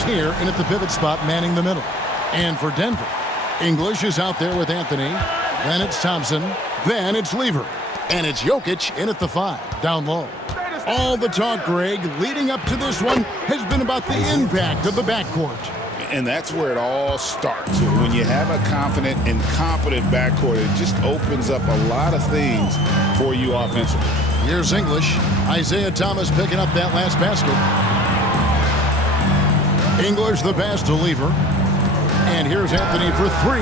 it's here and at the pivot spot, manning the middle. And for Denver, English is out there with Anthony. Then it's Thompson. Then it's Lever. And it's Jokic in at the 5, down low. All the talk, Greg, leading up to this one has been about the impact of the backcourt. And that's where it all starts. When you have a confident and competent backcourt, it just opens up a lot of things for you offensively. Here's English. Isaiah Thomas picking up that last basket. English the pass to Lever. And here's Anthony for 3.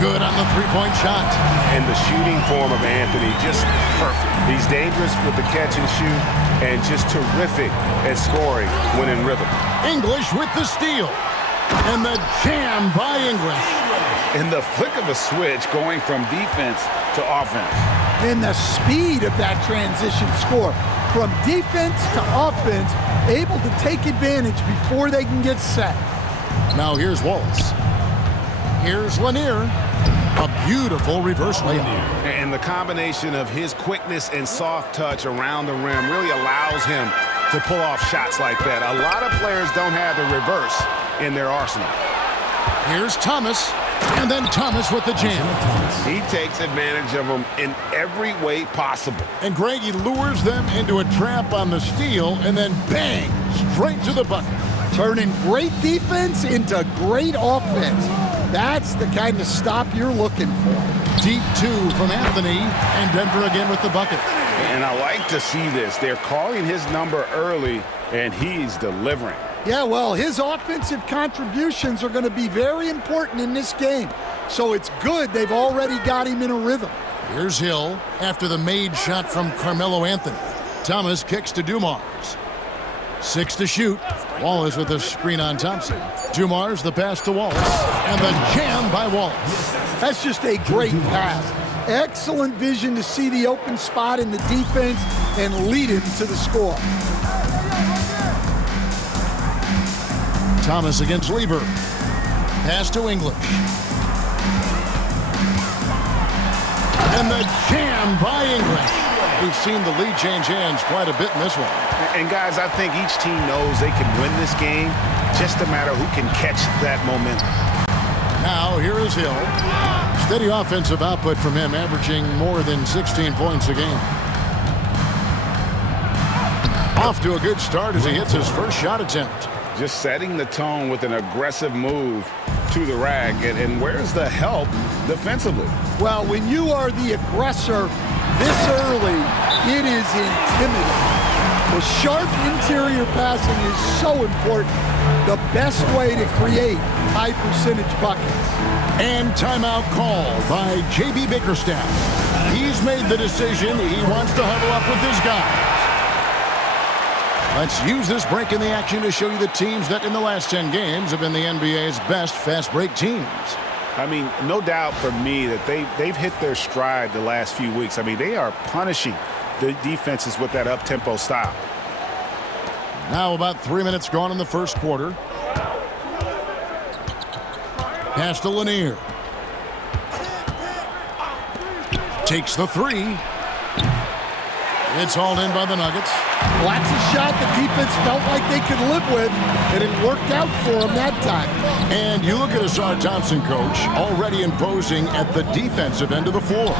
Good on the three-point shot. And the shooting form of Anthony, just perfect. He's dangerous with the catch and shoot and just terrific at scoring when in rhythm. English with the steal. And the jam by English. And the flick of a switch going from defense to offense. And the speed of that transition score. From defense to offense, able to take advantage before they can get set. Now here's Waltz. Here's Lanier. A beautiful reverse layup. And the combination of his quickness and soft touch around the rim really allows him to pull off shots like that. A lot of players don't have the reverse in their arsenal. Here's Thomas. And then Thomas with the jam. He takes advantage of them in every way possible. And Greg, he lures them into a trap on the steal and then bang, straight to the bucket. Turning great defense into great offense. That's the kind of stop you're looking for. Deep 2 from Anthony, and Denver again with the bucket. And I like to see this. They're calling his number early, and he's delivering. Yeah, well, his offensive contributions are going to be very important in this game. So it's good they've already got him in a rhythm. Here's Hill after the made shot from Carmelo Anthony. Thomas kicks to Dumars. 6 to shoot. Wallace with a screen on Thompson. Dumars the pass to Wallace. And the jam by Wallace. That's just a great pass. Excellent vision to see the open spot in the defense and lead him to the score. Thomas against Lever. Pass to English. And the jam by English. We've seen the lead change hands quite a bit in this one. And guys, I think each team knows they can win this game. Just a matter who can catch that momentum. Now here is Hill. Steady offensive output from him, averaging more than 16 points a game. Off to a good start as he hits his first shot attempt. Just setting the tone with an aggressive move to the rack. And where's the help defensively? Well, when you are the aggressor this early, it is intimidating. The sharp interior passing is so important. The best way to create high percentage buckets. And timeout called by J.B. Bickerstaff. He's made the decision. He wants to huddle up with his guys. Let's use this break in the action to show you the teams that in the last 10 games have been the NBA's best fast break teams. I mean, no doubt for me that they've hit their stride the last few weeks. I mean, they are punishing the defenses with that up-tempo style. Now about 3 minutes gone in the first quarter. Pass to Lanier. Takes the 3. It's hauled in by the Nuggets. Well, that's a shot the defense felt like they could live with, and it worked out for them that time. And you look at Asar Thompson, coach, already imposing at the defensive end of the floor.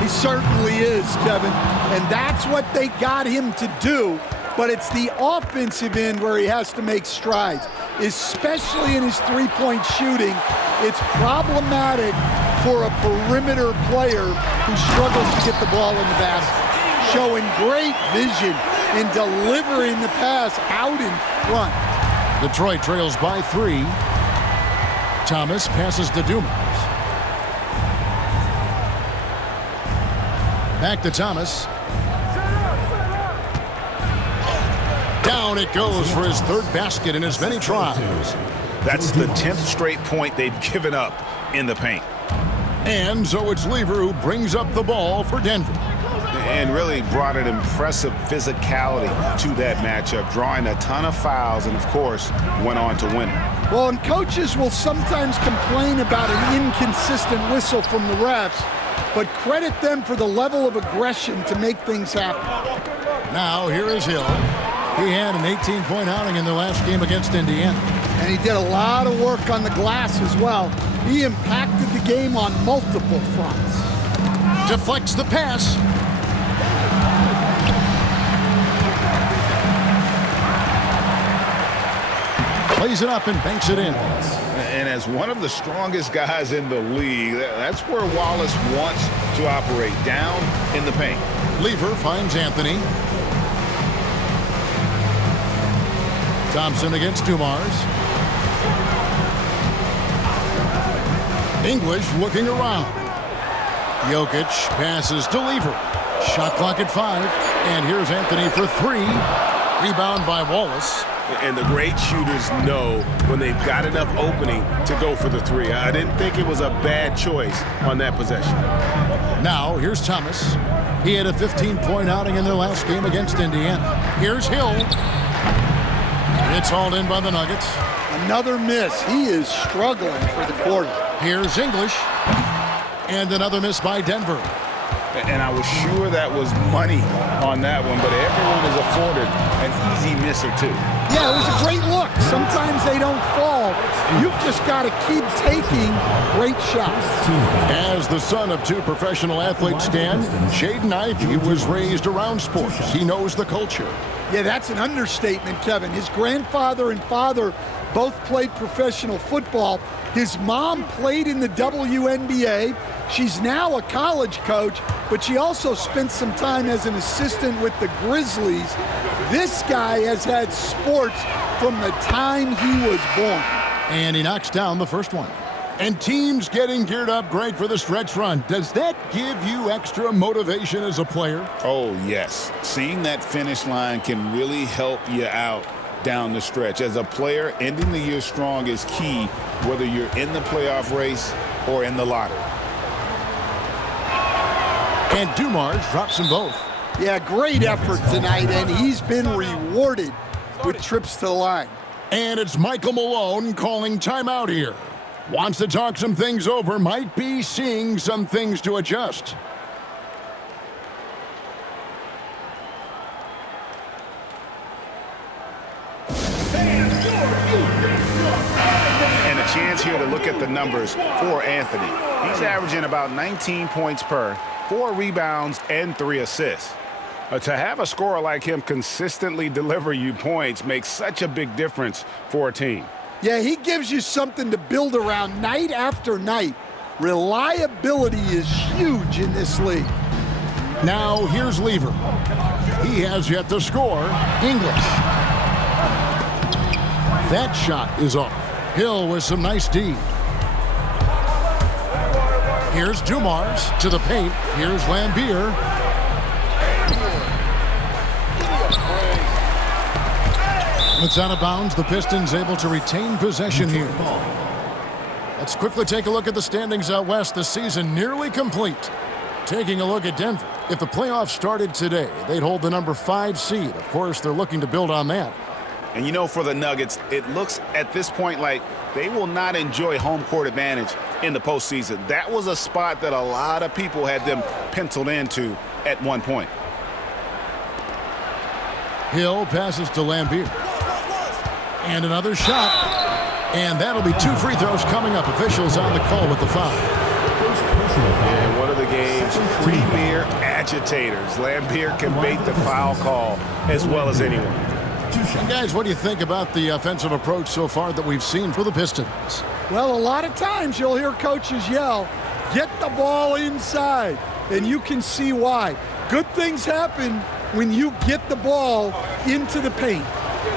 He certainly is, Kevin, and that's what they got him to do. But it's the offensive end where he has to make strides, especially in his three-point shooting. It's problematic for a perimeter player who struggles to get the ball in the basket. Showing great vision in delivering the pass out in front. Detroit trails by 3. Thomas passes to Dumars. Back to Thomas. Down it goes for his third basket in as many tries. That's the 10th straight point they've given up in the paint. And so it's Lever who brings up the ball for Denver. And really brought an impressive physicality to that matchup, drawing a ton of fouls and, of course, went on to win it. Well, and coaches will sometimes complain about an inconsistent whistle from the refs, but credit them for the level of aggression to make things happen. Now here is Hill. He had an 18-point outing in their last game against Indiana. And he did a lot of work on the glass as well. He impacted the game on multiple fronts. Deflects the pass. Plays it up and banks it in. And as one of the strongest guys in the league, that's where Wallace wants to operate, down in the paint. Lever finds Anthony. Thompson against Dumars. English looking around. Jokic passes to Lever. Shot clock at 5. And here's Anthony for 3. Rebound by Wallace. And the great shooters know when they've got enough opening to go for the 3. I didn't think it was a bad choice on that possession. Now, here's Thomas. He had a 15-point outing in their last game against Indiana. Here's Hill. It's hauled in by the Nuggets. Another miss. He is struggling for the quarter. Here's English. And another miss by Denver. And I was sure that was money on that one, but everyone is afforded an easy miss or 2. Yeah, it was a great look. Sometimes they don't fall. You've just got to keep taking great shots. As the son of 2 professional athletes, Dan, Jaden Ivey was raised around sports. He knows the culture. Yeah, that's an understatement, Kevin. His grandfather and father both played professional football. His mom played in the WNBA. She's now a college coach, but she also spent some time as an assistant with the Grizzlies. This guy has had sports from the time he was born. And he knocks down the first one. And teams getting geared up great for the stretch run. Does that give you extra motivation as a player? Oh, yes. Seeing that finish line can really help you out down the stretch. As a player, ending the year strong is key, whether you're in the playoff race or in the lottery. And Dumars drops them both. Yeah, great effort tonight, and he's been rewarded with trips to the line. And it's Michael Malone calling timeout here. Wants to talk some things over, might be seeing some things to adjust. And a chance here to look at the numbers for Anthony. He's averaging about 19 points per, 4 rebounds, and 3 assists. To have a scorer like him consistently deliver you points makes such a big difference for a team. Yeah, he gives you something to build around night after night. Reliability is huge in this league. Now here's Lever. He has yet to score. English. That shot is off. Hill with some nice D. Here's Dumars to the paint. Here's Lambier. It's out of bounds. The Pistons able to retain possession here. Let's quickly take a look at the standings out west. The season nearly complete. Taking a look at Denver. If the playoffs started today, they'd hold the number 5 seed. Of course, they're looking to build on that. And you know, for the Nuggets, it looks at this point like they will not enjoy home court advantage in the postseason. That was a spot that a lot of people had them penciled into at one point. Hill passes to Lambier. And another shot. And that'll be 2 free throws coming up. Officials on the call with the foul. And one of the game's premier agitators. Lambier can bait the foul call as well as anyone. And guys, what do you think about the offensive approach so far that we've seen for the Pistons? Well, a lot of times you'll hear coaches yell, "Get the ball inside," and you can see why. Good things happen when you get the ball into the paint.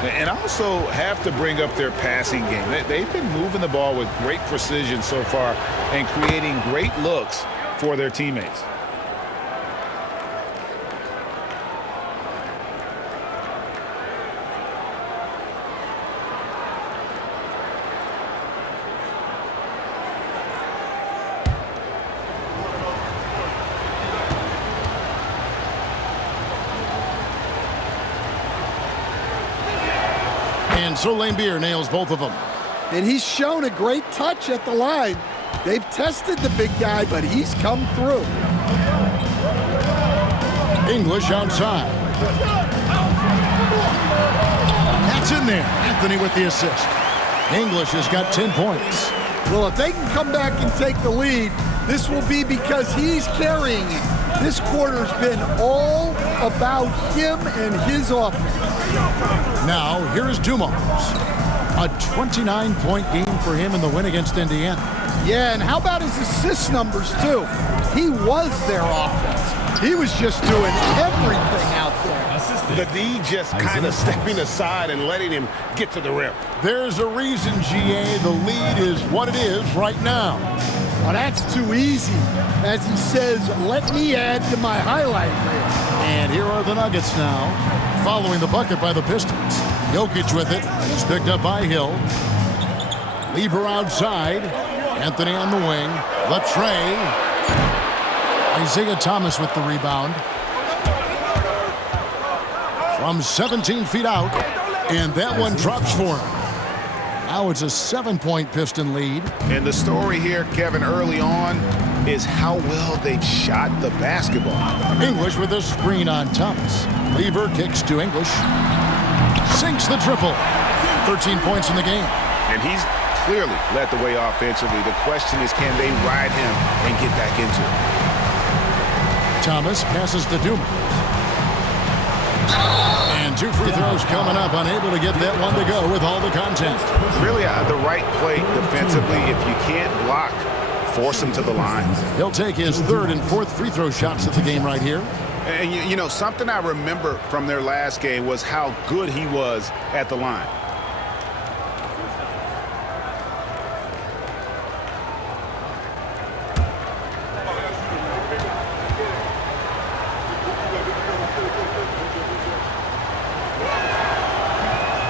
And also have to bring up their passing game. They've been moving the ball with great precision so far and creating great looks for their teammates. And so Lambier nails both of them. And he's shown a great touch at the line. They've tested the big guy, but he's come through. English outside. That's in there. Anthony with the assist. English has got 10 points. Well, if they can come back and take the lead, this will be because he's carrying it. This quarter's been all about him and his offense. Now, here's Dumars. A 29-point game for him in the win against Indiana. Yeah, and how about his assist numbers, too? He was their offense. He was just doing everything out there. The D just kind of stepping aside and letting him get to the rim. There's a reason, GA, the lead is what it is right now. Well, that's too easy. As he says, let me add to my highlight reel. And here are the Nuggets now, following the bucket by the Pistons. Jokic with it. He's picked up by Hill. Lever outside. Anthony on the wing. Latrey. Isaiah Thomas with the rebound. From 17 feet out. And that one drops for him. Now it's a 7-point Piston lead. And the story here, Kevin, early on is how well they've shot the basketball. English with a screen on Thomas. Lever kicks to English. Sinks the triple. 13 points in the game. And he's clearly led the way offensively. The question is, can they ride him and get back into it? Thomas passes to Dumars. And 2 free throws coming up, unable to get that one to go with all the contact. Really the right play defensively. If you can't block, force him to the line. He'll take his 3rd and 4th free throw shots at the game right here. And you know, something I remember from their last game was how good he was at the line.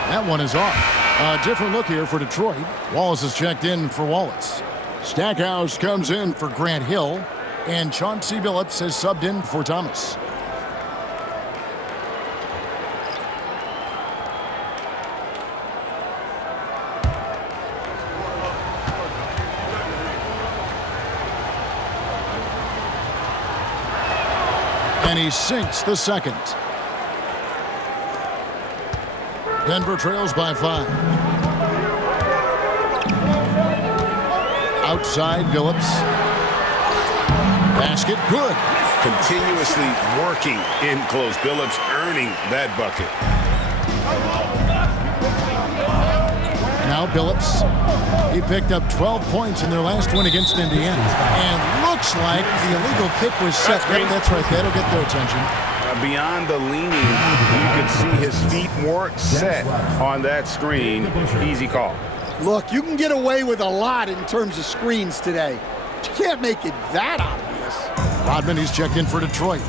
That one is off. A different look here for Detroit. Wallace is checked in for Wallace. Stackhouse comes in for Grant Hill. And Chauncey Billups has subbed in for Thomas. And he sinks the second. Denver trails by 5. Outside, Billups. Basket, good. Continuously working in close. Billups earning that bucket. Now Billups. He picked up 12 points in their last win against Indiana. And looks like the illegal kick was set. Yep, that's right. That'll get their attention. Beyond the leaning, you could see his feet weren't set on that screen. Easy call. Look, you can get away with a lot in terms of screens today. But you can't make it that obvious. Rodman, he's checked in for Detroit.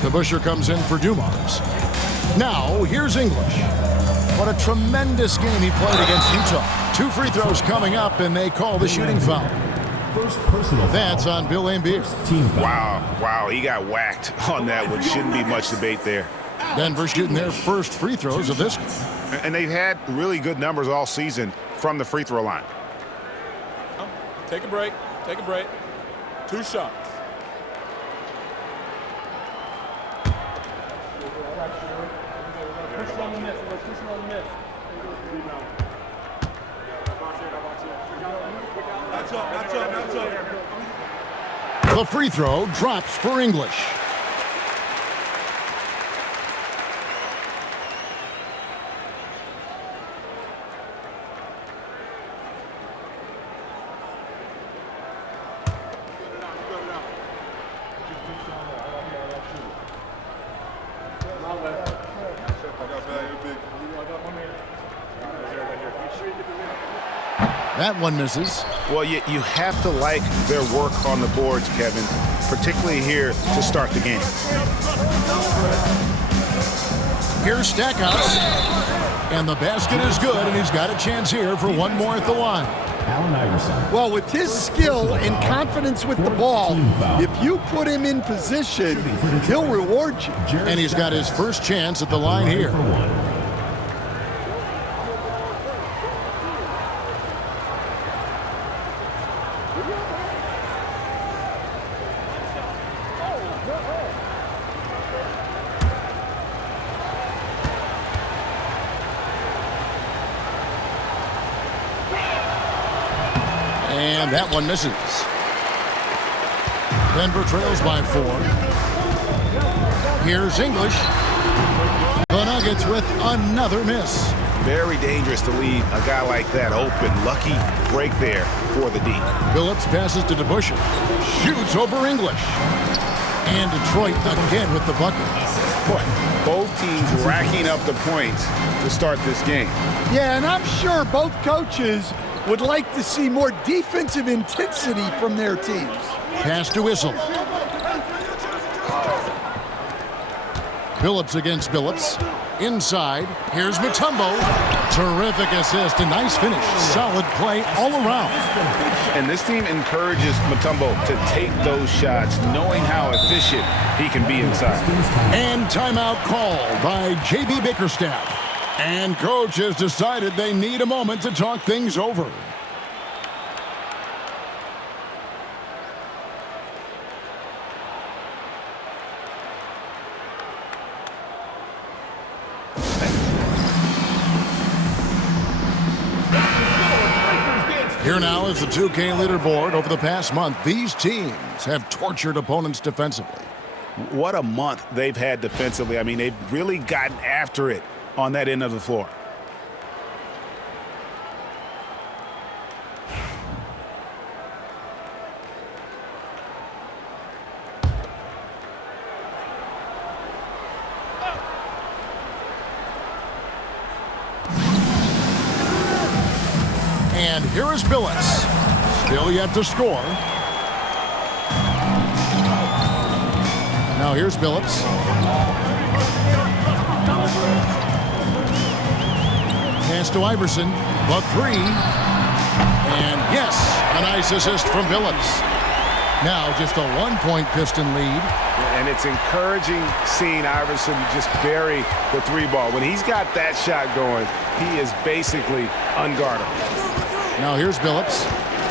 DeBusschere comes in for Dumars. Now, here's English. What a tremendous game he played against Utah. 2 free throws coming up, and they call the shooting foul. First personal That's on Bill Laimbeer. Wow, he got whacked on that one. Shouldn't be much debate there. Denver shooting their first free throws of this game. And they've had really good numbers all season from the free throw line. Take a break. 2 shots. The free throw drops for English. That one misses. Well, you have to like their work on the boards, Kevin, particularly here to start the game. Here's Stackhouse. And the basket is good, and he's got a chance here for one more at the line. Allen Iverson. Well, with his skill and confidence with the ball, if you put him in position, he'll reward you. And he's got his first chance at the line here. And that one misses. Denver trails by 4. Here's English. The Nuggets with another miss. Very dangerous to leave a guy like that open. Lucky break there for the D. Phillips passes to DeBusschere. Shoots over English. And Detroit again with the bucket. Boy, both teams racking up the points to start this game. Yeah, and I'm sure both coaches would like to see more defensive intensity from their teams. Pass to Whistle. Phillips against Phillips. Inside, here's Mutombo. Terrific assist, a nice finish. Solid play all around. And this team encourages Mutombo to take those shots, knowing how efficient he can be inside. And timeout called by J.B. Bickerstaff. And coach has decided they need a moment to talk things over. Here now is the 2K leaderboard. Over the past month, these teams have tortured opponents defensively. What a month they've had defensively. I mean, they've really gotten after it on that end of the floor. And here is Billups. Still yet to score. Now here's Billups. Pass to Iverson. The 3. And yes, a nice assist from Billups. Now just a 1-point Piston lead. And it's encouraging seeing Iverson just bury the 3 ball. When he's got that shot going, he is basically unguardable. Now here's Billups.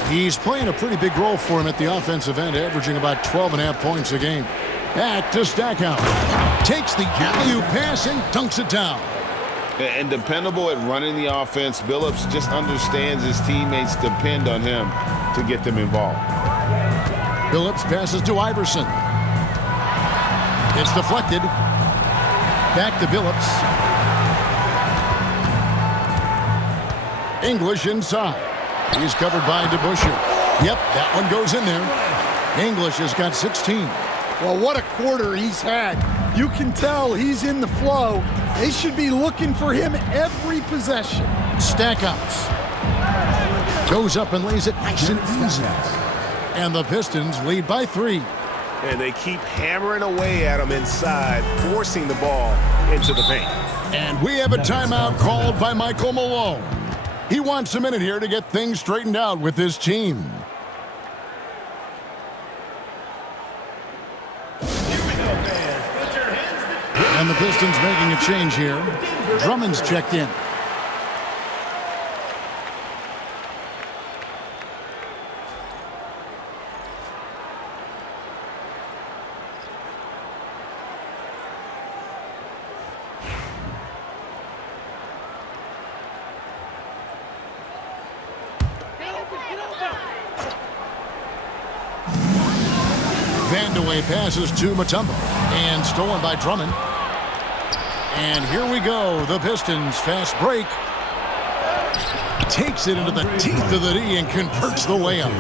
He's playing a pretty big role for him at the offensive end, averaging about 12.5 points a game. Back to Stackhouse. Takes the alley-oop pass and dunks it down. And dependable at running the offense, Billups just understands his teammates depend on him to get them involved. Billups passes to Iverson. It's deflected. Back to Billups. English inside. He's covered by DeBusschere. Yep, that one goes in there. English has got 16. Well, what a quarter he's had. You can tell he's in the flow. They should be looking for him every possession. Stackhouse. Goes up and lays it nice and easy. And the Pistons lead by 3. And they keep hammering away at him inside, forcing the ball into the paint. And we have a timeout called by Michael Malone. He wants a minute here to get things straightened out with his team. And the Pistons making a change here. Drummond's checked in. Vandeweghe passes to Mutombo and stolen by Drummond. And here we go. The Pistons fast break. Takes it into the teeth of the D and converts the layup.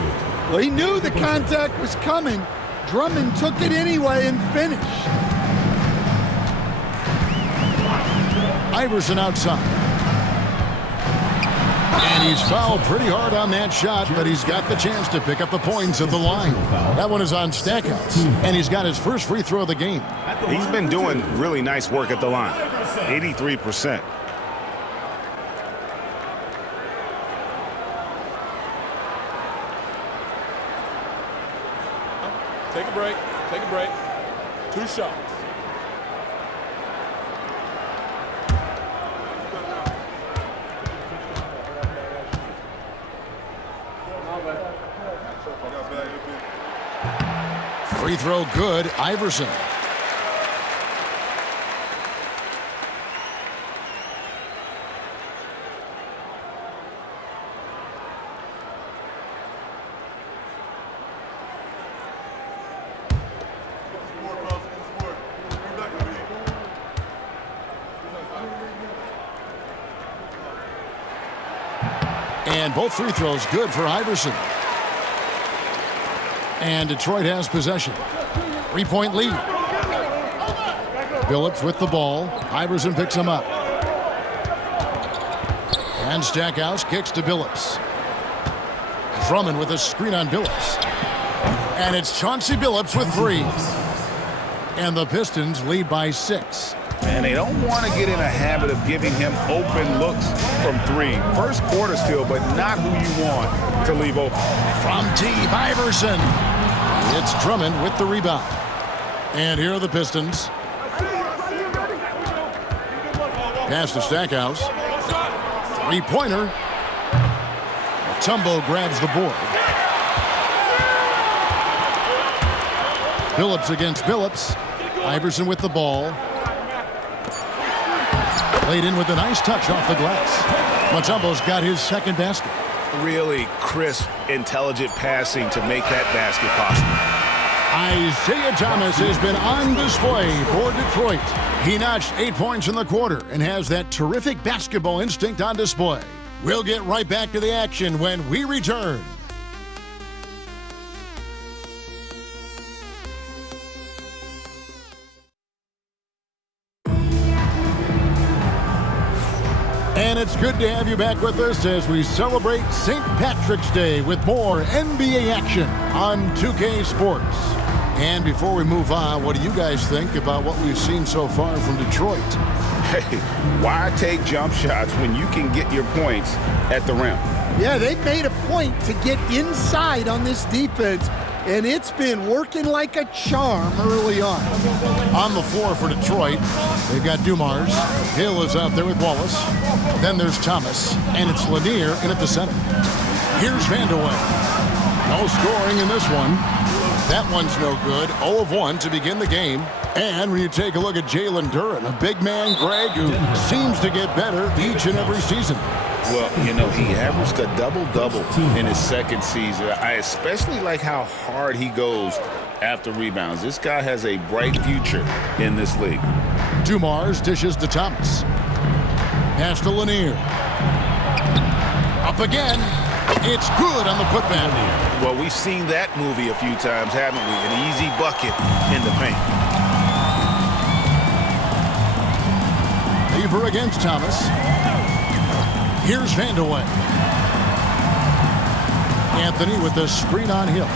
Well, he knew the contact was coming. Drummond took it anyway and finished. Iverson outside. And he's fouled pretty hard on that shot, but he's got the chance to pick up the points at the line. That one is on Stackhouse, and he's got his first free throw of the game. He's been doing really nice work at the line. 83%. Take a break. Take a break. 2 shots. Free throw good. Iverson. And both free throws good for Iverson. And Detroit has possession. 3-point lead. Billups with the ball. Iverson picks him up. And Stackhouse kicks to Billups. Drummond with a screen on Billups. And it's Chauncey Billups with 3. And the Pistons lead by 6. And they don't want to get in a habit of giving him open looks from 3. First quarter still, but not who you want to leave open. From deep, Iverson. It's Drummond with the rebound. And here are the Pistons. Pass to Stackhouse. Three-pointer. Mutombo grabs the board. Billups against Billups. Iverson with the ball. Laid in with a nice touch off the glass. Mutombo's got his second basket. Really crisp, intelligent passing to make that basket possible. Isaiah Thomas has been on display for Detroit. He notched 8 points in the quarter and has that terrific basketball instinct on display. We'll get right back to the action when we return. And it's good to have you back with us as we celebrate St. Patrick's Day with more NBA action on 2K Sports. And before we move on, what do you guys think about what we've seen so far from Detroit? Hey, why take jump shots when you can get your points at the rim? Yeah, they made a point to get inside on this defense, and it's been working like a charm early on. On the floor for Detroit, they've got Dumars. Hill is out there with Wallace. Then there's Thomas, and it's Lanier in at the center. Here's Vandeweghe. No scoring in this one. That one's no good. 0 of 1 to begin the game. And when you take a look at Jalen Duren, a big man, Greg, who seems to get better each and every season. Well, you know, he averaged a double-double in his second season. I especially like how hard he goes after rebounds. This guy has a bright future in this league. Dumars dishes to Thomas. Pass to Lanier. Up again. It's good on the putback. Well, we've seen that movie a few times, haven't we? An easy bucket in the paint. Lever against Thomas. Here's Vandeweghe. Anthony with the screen on Hill.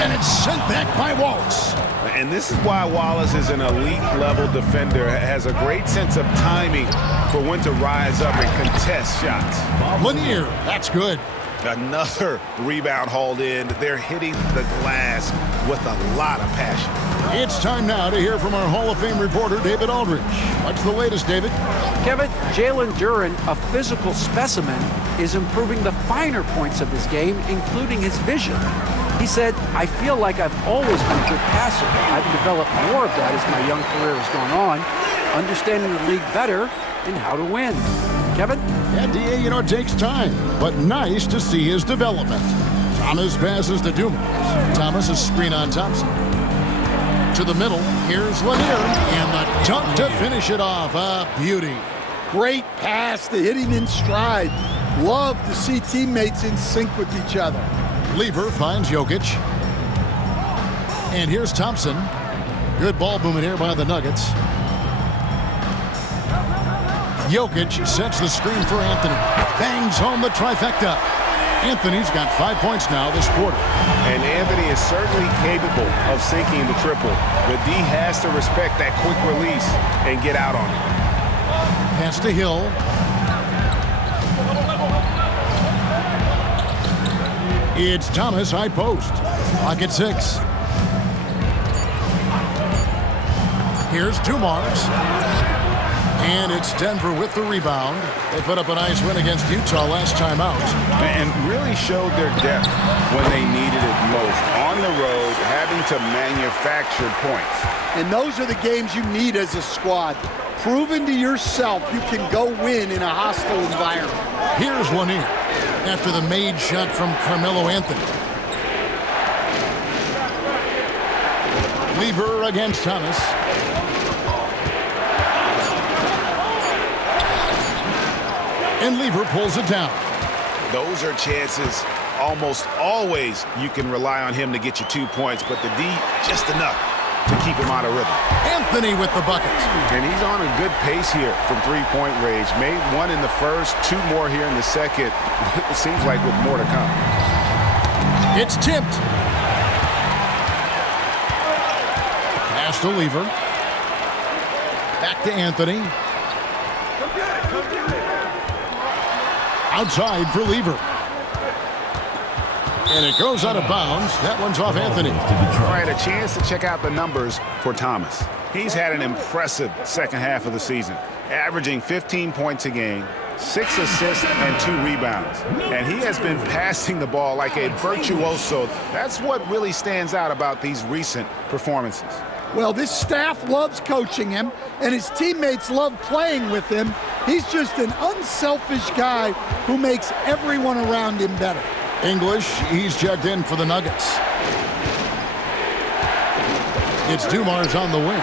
And it's sent back by Wallace. And this is why Wallace is an elite-level defender, has a great sense of timing for when to rise up and contest shots. Lanier, that's good. Another rebound hauled in. They're hitting the glass with a lot of passion. It's time now to hear from our Hall of Fame reporter, David Aldridge. What's the latest, David? Kevin, Jalen Duren, a physical specimen, is improving the finer points of his game, including his vision. He said, "I feel like I've always been a good passer. I've developed more of that as my young career has gone on, understanding the league better and how to win." Kevin? Yeah, DA, you know, it takes time, but nice to see his development. Thomas passes to Dumars. Thomas is screen on Thompson. To the middle, here's Lanier, and the dunk to finish it off. A beauty. Great pass to hit him in stride. Love to see teammates in sync with each other. Lever finds Jokic. And here's Thompson. Good ball movement here by the Nuggets. Jokic sets the screen for Anthony. Bangs home the trifecta. Anthony's got 5 points now this quarter. And Anthony is certainly capable of sinking the triple, but D has to respect that quick release and get out on it. Pass to Hill. It's Thomas, high post. Clock at 6. Here's Dumars. And it's Denver with the rebound. They put up a nice win against Utah last time out. And really showed their depth when they needed it most. On the road, having to manufacture points. And those are the games you need as a squad. Proving to yourself you can go win in a hostile environment. Here's Lanier after the made shot from Carmelo Anthony. Lever against Thomas. And Lever pulls it down. Those are chances almost always you can rely on him to get you 2 points, but the D just enough to keep him out of rhythm. Anthony with the buckets. And he's on a good pace here from three-point range. Made one in the first, 2 more here in the second. It seems like with more to come. It's tipped. Pass to Lever. Back to Anthony. Outside for Lever. And it goes out of bounds. That one's off Anthony. All right, a chance to check out the numbers for Thomas. He's had an impressive second half of the season, averaging 15 points a game, 6 assists and 2 rebounds. And he has been passing the ball like a virtuoso. That's what really stands out about these recent performances. Well, this staff loves coaching him, and his teammates love playing with him. He's just an unselfish guy who makes everyone around him better. English, he's checked in for the Nuggets. It's Dumars on the wing.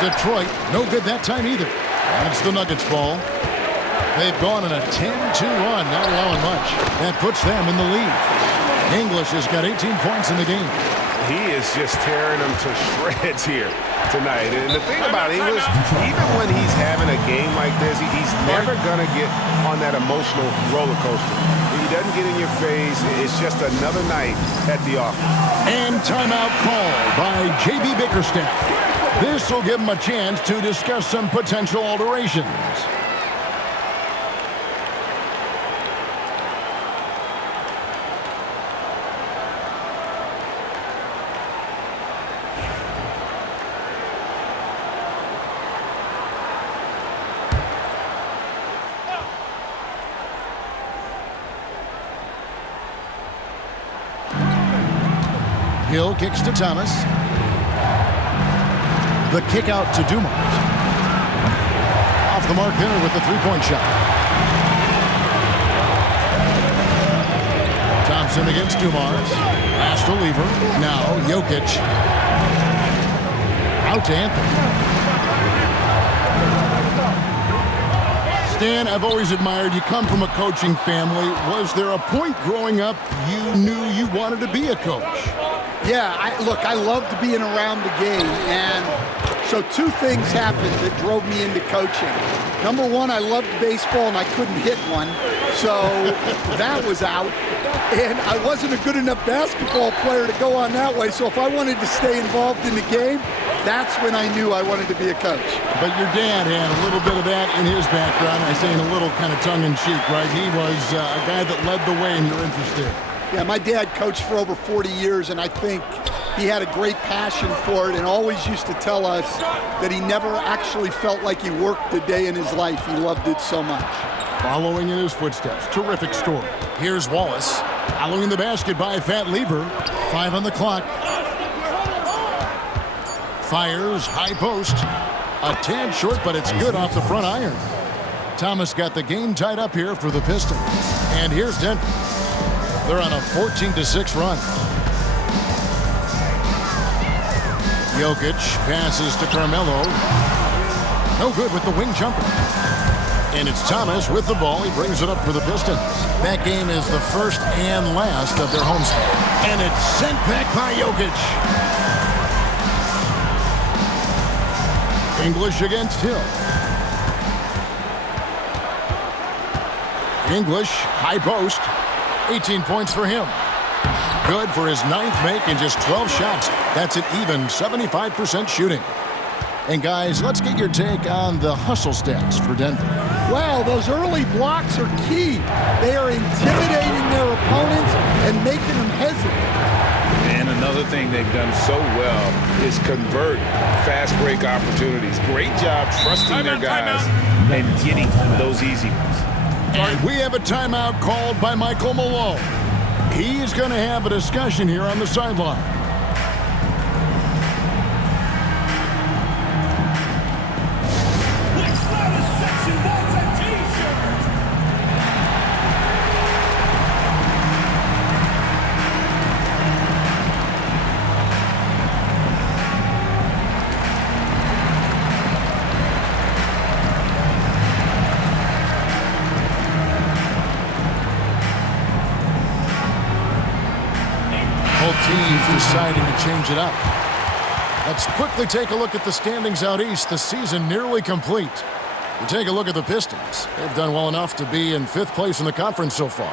Detroit, no good that time either. And it's the Nuggets ball. They've gone on a 10-2 run, not allowing much. That puts them in the lead. English has got 18 points in the game. He is just tearing them to shreds here tonight. And the thing about English, even when he's having a game like this, he's never going to get on that emotional roller coaster. He doesn't get in your face. It's just another night at the office. And timeout called by J.B. Bickerstaff. This will give him a chance to discuss some potential alterations. Hill kicks to Thomas. The kick out to Dumars. Off the mark there with the three-point shot. Thompson against Dumars. Pass to Lever. Now Jokic. Out to Anthony. Stan, I've always admired you. Come from a coaching family. Was there a point growing up you knew you wanted to be a coach? Yeah, I loved being around the game, and so 2 things happened that drove me into coaching. Number 1, I loved baseball, and I couldn't hit one, so that was out. And I wasn't a good enough basketball player to go on that way, so if I wanted to stay involved in the game, that's when I knew I wanted to be a coach. But your dad had a little bit of that in his background. I say in a little kind of tongue-in-cheek, right? He was a guy that led the way, and you're interested. Yeah, my dad coached for over 40 years, and I think he had a great passion for it and always used to tell us that he never actually felt like he worked a day in his life. He loved it so much. Following in his footsteps. Terrific story. Here's Wallace. Following the basket by Fat Lever. 5 on the clock. Fires, high post. A tad short, but it's good off the front iron. Thomas got the game tied up here for the Pistons. And here's Denver. They're on a 14-6 run. Jokic passes to Carmelo. No good with the wing jumper. And it's Thomas with the ball. He brings it up for the Pistons. That game is the first and last of their homestand. And it's sent back by Jokic. English against Hill. English, high post. 18 points for him. Good for his 9th make in just 12 shots. That's an even 75% shooting. And guys, let's get your take on the hustle stats for Denver. Well, those early blocks are key. They are intimidating their opponents and making them hesitant. And another thing they've done so well is convert fast break opportunities. Great job trusting their guys and getting those easy ones. And we have a timeout called by Michael Malone. He's going to have a discussion here on the sideline. teams deciding to change it up. Let's quickly take a look at the standings out east. The season nearly complete. We take a look at the Pistons. They've done well enough to be in 5th place in the conference so far.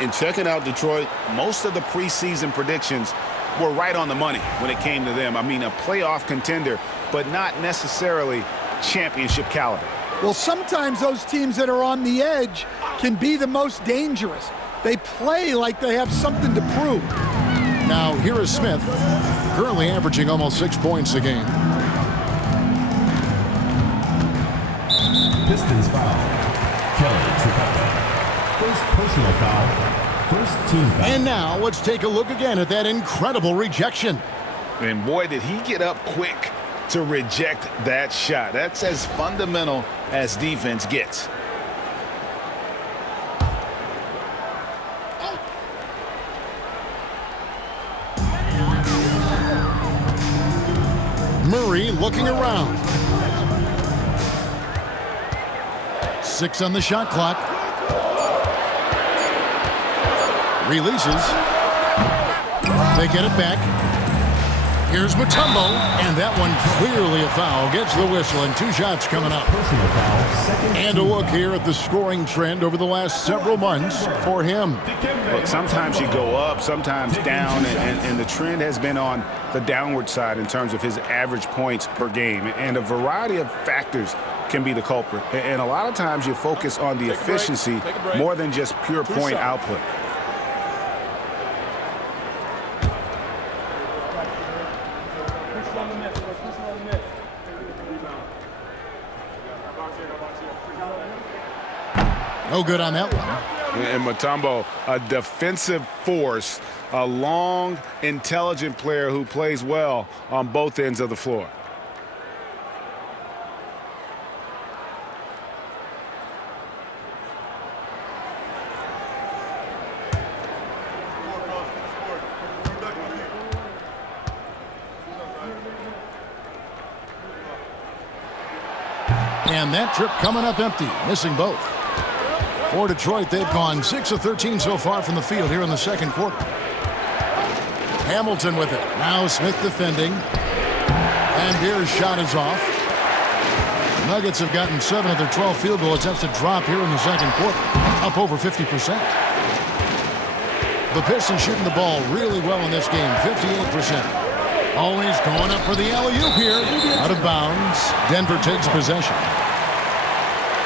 And checking out Detroit, most of the preseason predictions were right on the money when it came to them. I mean, a playoff contender, but not necessarily championship caliber. Well, sometimes those teams that are on the edge can be the most dangerous. They play like they have something to prove. Now, here is Smith, currently averaging almost 6 points a game. Pistons foul. Kelly Tripucka. First personal foul. First team foul. And now, let's take a look again at that incredible rejection. And boy, did he get up quick to reject that shot. That's as fundamental as defense gets. Murray looking around. 6 on the shot clock. Releases. They get it back. Here's Mutombo, and that one clearly a foul. Gets the whistle, and 2 shots coming up. Personal foul. Second And a look here at the scoring trend over the last several months for him. Look, sometimes you go up, sometimes down, and the trend has been on the downward side in terms of his average points per game. And a variety of factors can be the culprit. And a lot of times you focus on the efficiency more than just pure point output. No good on that one. And Mutombo, a defensive force, a long, intelligent player who plays well on both ends of the floor. And that trip coming up empty, missing both. For Detroit, they've gone 6 of 13 so far from the field here in the second quarter. Hamilton with it. Now Smith defending. And Beer's shot is off. Nuggets have gotten 7 of their 12 field goal attempts to drop here in the second quarter, up over 50%. The Pistons shooting the ball really well in this game, 58%. Always going up for the alley-oop here. Out of bounds. Denver takes possession.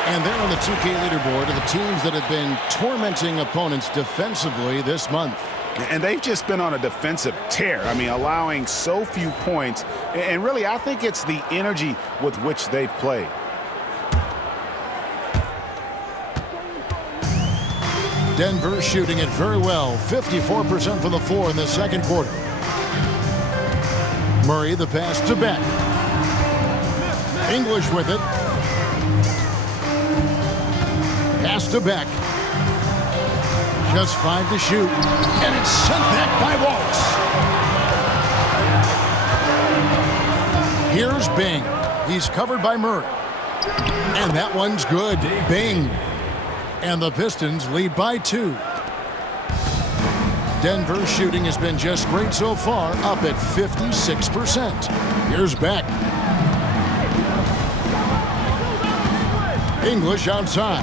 And they're on the 2K leaderboard of the teams that have been tormenting opponents defensively this month. And they've just been on a defensive tear. I mean, allowing so few points. And really, I think it's the energy with which they've played. Denver shooting it very well. 54% from the floor in the second quarter. Murray, the pass to Beck. English with it. Pass to Beck. Just 5 to shoot. And it's sent back by Wallace. Here's Bing. He's covered by Murray. And that one's good. Bing. And the Pistons lead by 2. Denver's shooting has been just great so far, up at 56%. Here's Beck. English outside.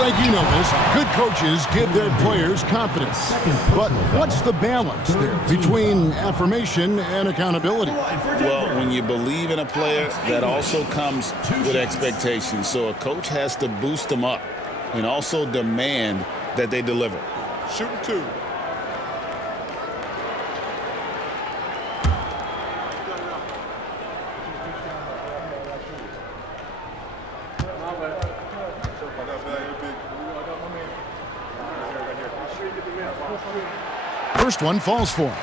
Greg, you know this. Good coaches give their players confidence. But what's the balance there between affirmation and accountability? Well, when you believe in a player, that also comes with expectations. So a coach has to boost them up and also demand that they deliver. Shooting 2. First one falls for him.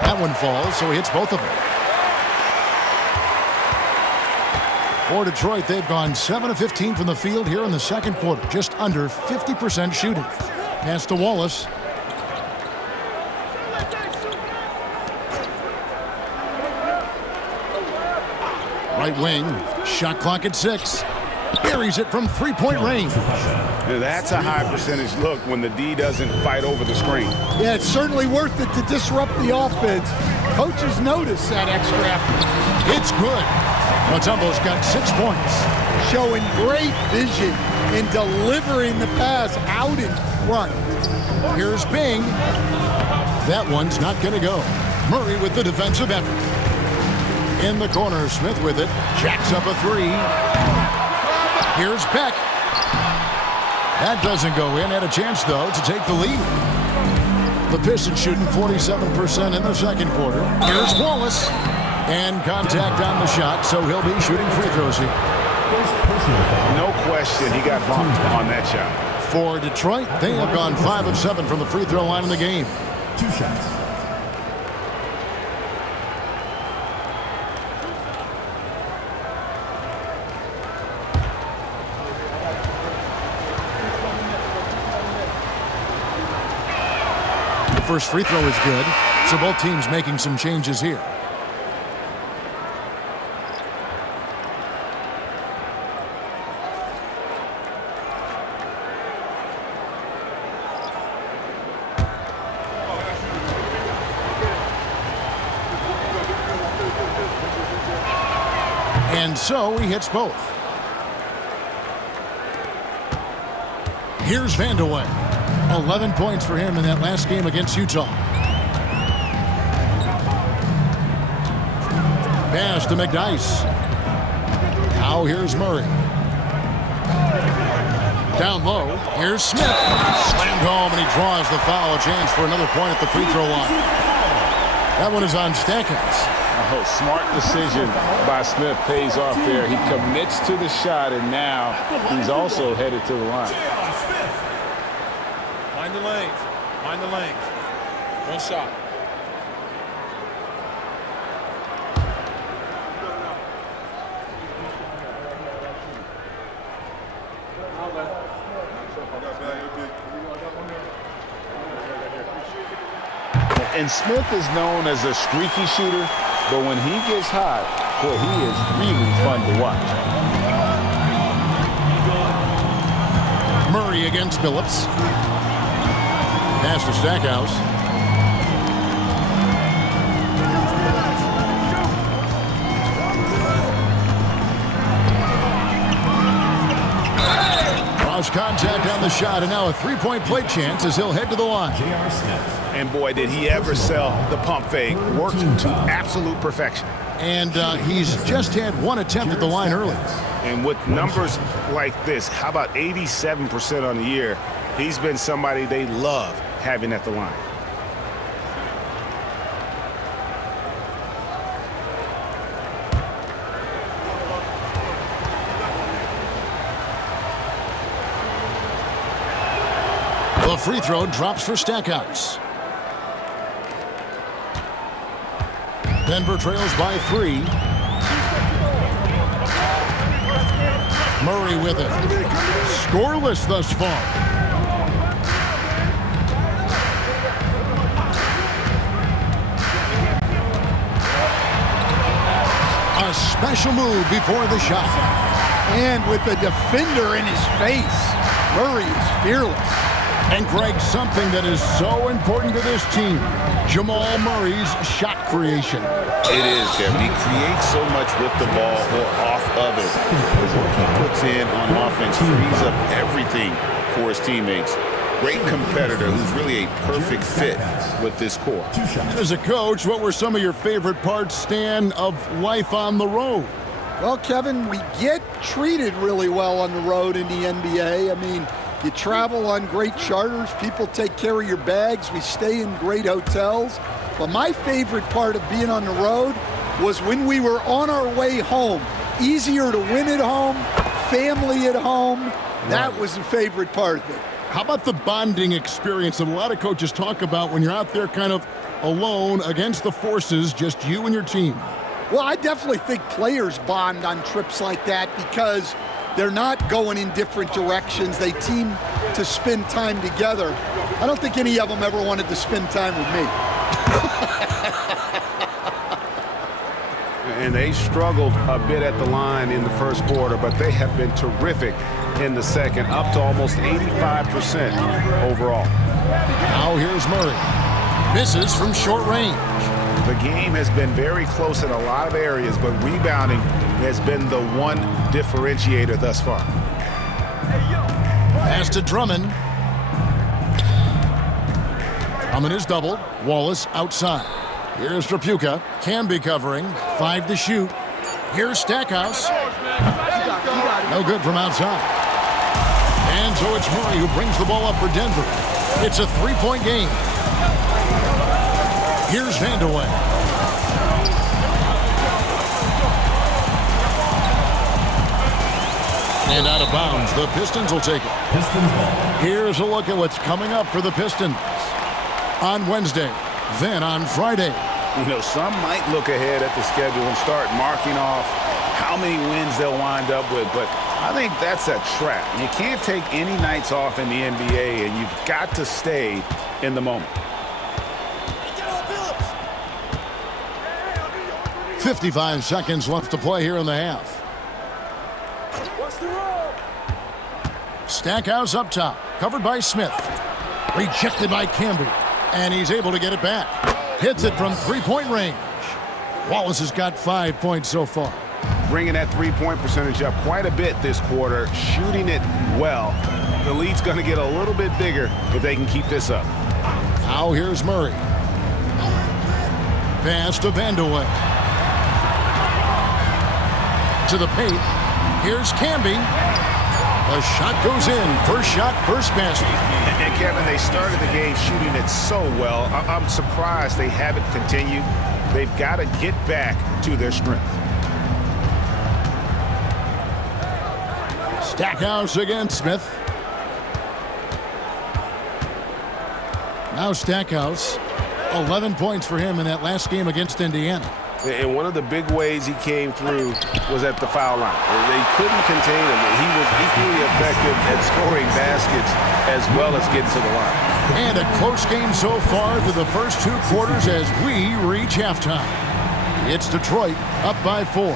That one falls, so he hits both of them. For Detroit, they've gone 7 of 15 from the field here in the second quarter. Just under 50% shooting. Pass to Wallace. Right wing. Shot clock at 6. Buries it from three-point range. That's a high percentage look when the D doesn't fight over the screen. Yeah, it's certainly worth it to disrupt the offense. Coaches notice that extra effort. It's good. Mutombo's got 6 points. Showing great vision in delivering the pass out in front. Here's Bing. That one's not going to go. Murray with the defensive effort. In the corner, Smith with it. Jacks up a 3. Here's Beck. That doesn't go in. Had a chance, though, to take the lead. The Pistons shooting 47% in the second quarter. Here's Wallace. And contact on the shot, so he'll be shooting free throws here. No question he got bumped on that shot. For Detroit, they have gone 5 of 7 from the free throw line in the game. 2 shots. The first free throw is good, so both teams making some changes here. And so he hits both. Here's Vandeweghe. 11 points for him in that last game against Utah. Pass to McDyess. Now here's Murray. Down low. Here's Smith. Slammed home, and he draws the foul. A chance for another point at the free throw line. That one is on Stackhouse. Oh, smart decision by Smith pays off there. He commits to the shot, and now he's also headed to the line. Mind the lanes. Mind the lanes. One shot. And Smith is known as a streaky shooter, but when he gets hot, boy, he is really fun to watch. Murray against Phillips. Pass to Stackhouse. Cross contact on the shot, and now a three-point play chance as he'll head to the line. J.R. Smith. And boy, did he ever sell the pump fake. Worked to absolute perfection. And he's just had one attempt at the line early. And with numbers like this, how about 87% on the year? He's been somebody they love having at the line. The free throw drops for Stackhouse. Denver trails by 3. Murray with it. Scoreless thus far. A special move before the shot. And with the defender in his face, Murray is fearless. And Greg, something that is so important to this team, Jamal Murray's shot creation. It is, Kevin. He creates so much with the ball or off of it. The work he puts in on offense frees up everything for his teammates. Great competitor who's really a perfect fit with this core. As a coach, what were some of your favorite parts, Stan, of life on the road? Well, Kevin, we get treated really well on the road in the NBA. I mean, you travel on great charters. People take care of your bags. We stay in great hotels. But my favorite part of being on the road was when we were on our way home. Easier to win at home, family at home. That was the favorite part of it. How about the bonding experience that a lot of coaches talk about when you're out there kind of alone against the forces, just you and your team? Well, I definitely think players bond on trips like that because they're not going in different directions. They team to spend time together. I don't think any of them ever wanted to spend time with me. And they struggled a bit at the line in the first quarter, but they have been terrific in the second, up to almost 85% overall. Now here's Murray. Misses from short range. The game has been very close in a lot of areas, but rebounding has been the one differentiator thus far. Pass to Drummond. Drummond is doubled. Wallace outside. Here's Trapuka. Can be covering. 5 to shoot. Here's Stackhouse. No good from outside. And so it's Murray who brings the ball up for Denver. It's a 3-point game. Here's Vandeweghe. And out of bounds. The Pistons will take it. Pistons ball. Here's a look at what's coming up for the Pistons on Wednesday, then on Friday. You know, some might look ahead at the schedule and start marking off how many wins they'll wind up with, but I think that's a trap. You can't take any nights off in the NBA, and you've got to stay in the moment. 55 seconds left to play here in the half. Stackhouse up top, covered by Smith. Rejected by Camby, and he's able to get it back. Hits it from 3-point range. Wallace has got 5 points so far. Bringing that three-point percentage up quite a bit this quarter, shooting it well. The lead's going to get a little bit bigger if they can keep this up. Now here's Murray. Pass to Vandeweghe. To the paint. Here's Camby. The shot goes in. First shot, first basket. And Kevin, they started the game shooting it so well. I'm surprised they haven't continued. They've got to get back to their strength. Stackhouse against Smith. Now Stackhouse. 11 points for him in that last game against Indiana. And one of the big ways he came through was at the foul line. They couldn't contain him, and he was equally effective at scoring baskets as well as getting to the line. And a close game so far through the first 2 quarters as we reach halftime. It's Detroit up by 4.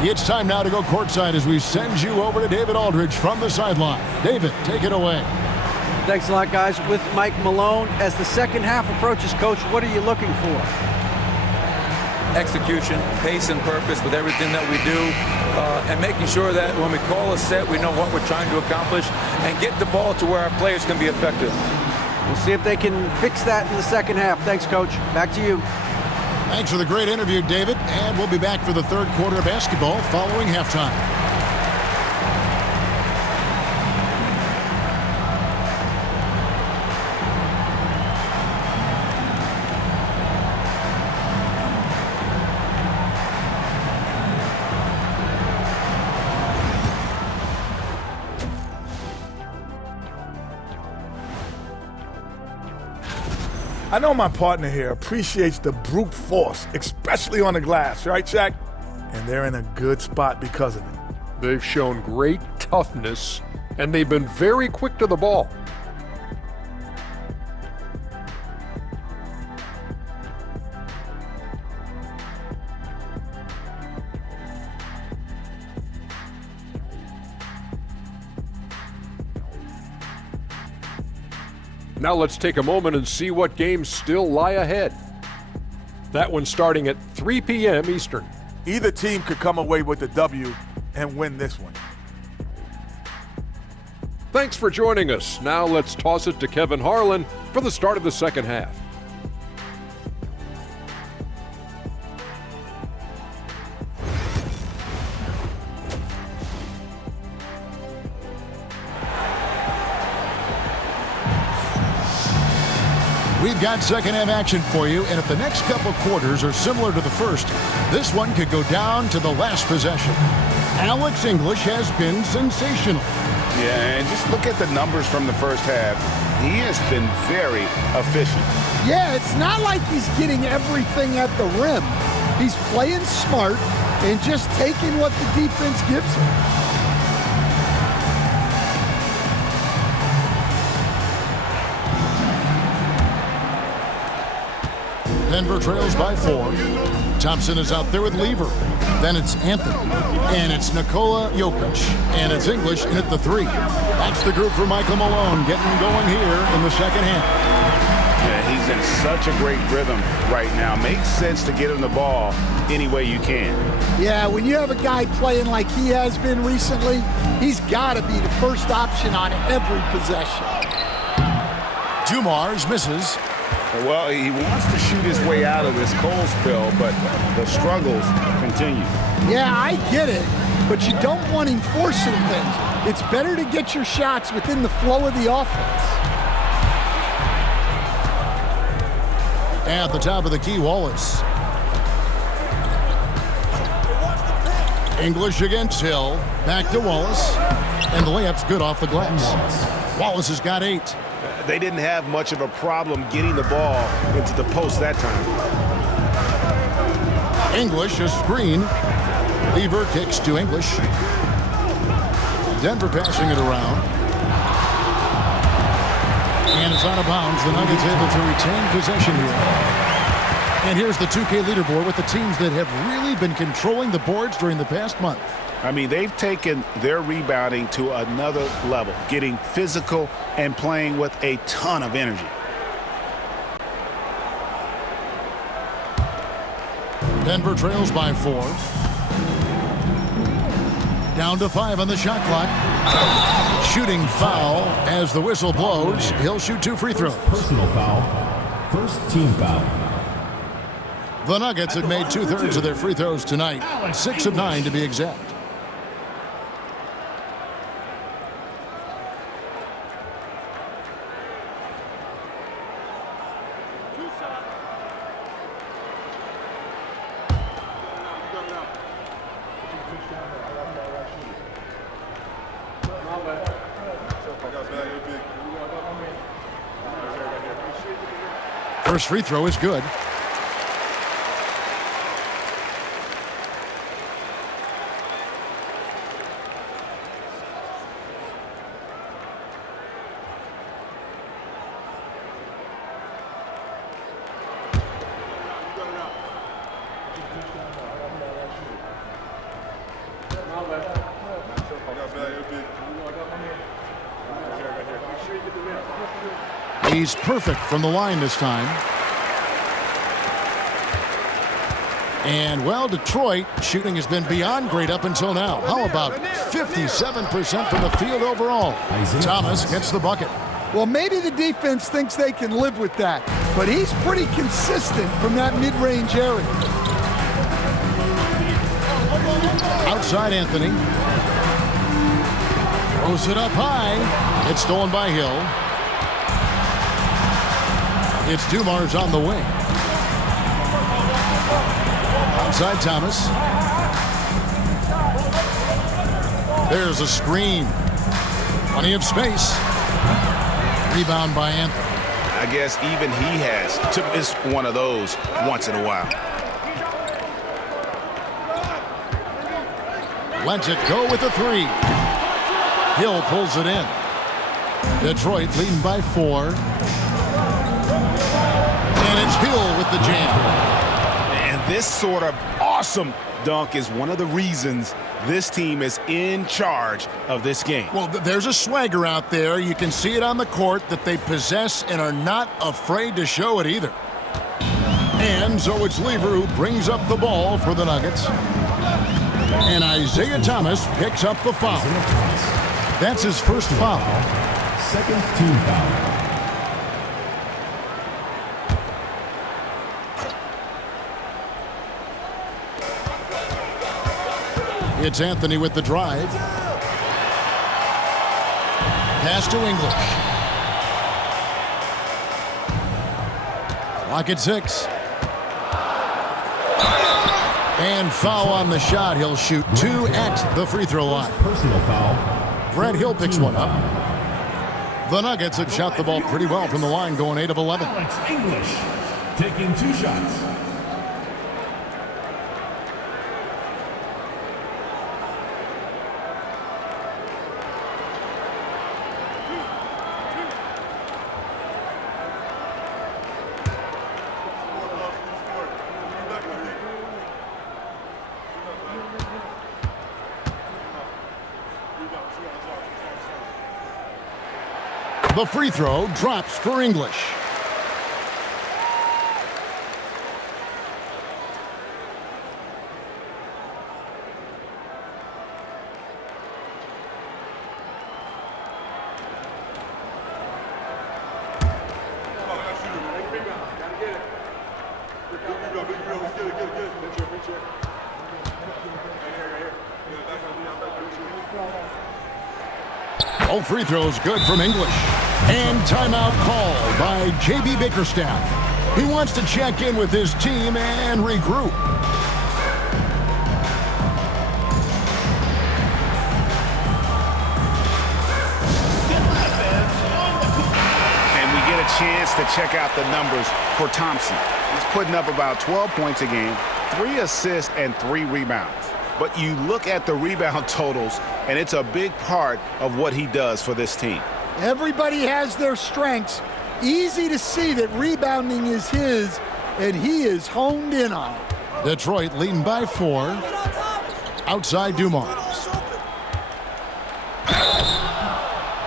It's time now to go courtside as we send you over to David Aldridge from the sideline. David, take it away. Thanks a lot, guys. With Mike Malone, as the second half approaches, Coach, what are you looking for? Execution, pace and purpose with everything that we do, and making sure that when we call a set, we know what we're trying to accomplish and get the ball to where our players can be effective. We'll see if they can fix that in the second half. Thanks, Coach. Back to you. Thanks for the great interview, David. And we'll be back for the third quarter of basketball following halftime. I know my partner here appreciates the brute force, especially on the glass, right, Shaq? And they're in a good spot because of it. They've shown great toughness, and they've been very quick to the ball. Now let's take a moment and see what games still lie ahead. That one starting at 3 p.m. Eastern. Either team could come away with the W and win this one. Thanks for joining us. Now let's toss it to Kevin Harlan for the start of the second half. We've got second half action for you, and if the next couple quarters are similar to the first, this one could go down to the last possession. Alex English has been sensational. Yeah, and just look at the numbers from the first half. He has been very efficient. Yeah, it's not like he's getting everything at the rim. He's playing smart and just taking what the defense gives him. Denver trails by 4. Thompson is out there with Lever. Then it's Anthony. And it's Nikola Jokic. And it's English in at the 3. That's the group for Michael Malone getting going here in the second half. Yeah, he's in such a great rhythm right now. Makes sense to get him the ball any way you can. Yeah, when you have a guy playing like he has been recently, he's got to be the first option on every possession. Dumars misses. Well, he wants to shoot his way out of this cold spill, but the struggles continue. Yeah, I get it, but you don't want him forcing things. It's better to get your shots within the flow of the offense. At the top of the key, Wallace. English against Hill. Back to Wallace. And the layup's good off the glass. Wallace has got 8. They didn't have much of a problem getting the ball into the post that time. English, a screen. Lever kicks to English. Denver passing it around. And it's out of bounds. The Nuggets able to retain possession here. And here's the 2K leaderboard with the teams that have really been controlling the boards during the past month. I mean, they've taken their rebounding to another level, getting physical and playing with a ton of energy. Denver trails by 4. Down to 5 on the shot clock. Shooting foul as the whistle blows. He'll shoot 2 free throws. Personal foul. First team foul. The Nuggets have made 2/3 of their free throws tonight. 6 of 9 to be exact. First free throw is good. He's perfect from the line this time. And, well, Detroit shooting has been beyond great up until now. How about 57% from the field overall? Thomas gets the bucket. Well, maybe the defense thinks they can live with that, but he's pretty consistent from that mid-range area. Outside Anthony. Throws it up high. It's stolen by Hill. It's Dumars on the wing. Outside Thomas. There's a screen. Plenty of space. Rebound by Anthony. I guess even he has to miss one of those once in a while. Lets it go with a 3. Hill pulls it in. Detroit leading by 4. And it's Hill with the jam. And this sort of awesome dunk is one of the reasons this team is in charge of this game. Well, there's a swagger out there. You can see it on the court that they possess and are not afraid to show it either. And so it's Lever who brings up the ball for the Nuggets. And Isaiah Thomas picks up the foul. That's his first foul. Second team foul. It's Anthony with the drive. Pass to English. Clock at 6. And foul on the shot. He'll shoot 2 at the free throw line. Personal foul. Brad Hill picks one up. The Nuggets have shot the ball pretty well from the line, going 8 of 11. Alex English taking 2 shots. The free throw drops for English. All free throws good from English. And timeout called by J.B. Bickerstaff. He wants to check in with his team and regroup. And we get a chance to check out the numbers for Thompson. He's putting up about 12 points a game, 3 assists, and 3 rebounds. But you look at the rebound totals, and it's a big part of what he does for this team. Everybody has their strengths. Easy to see that rebounding is his, and he is honed in on it. Detroit leading by 4. Outside Dumars.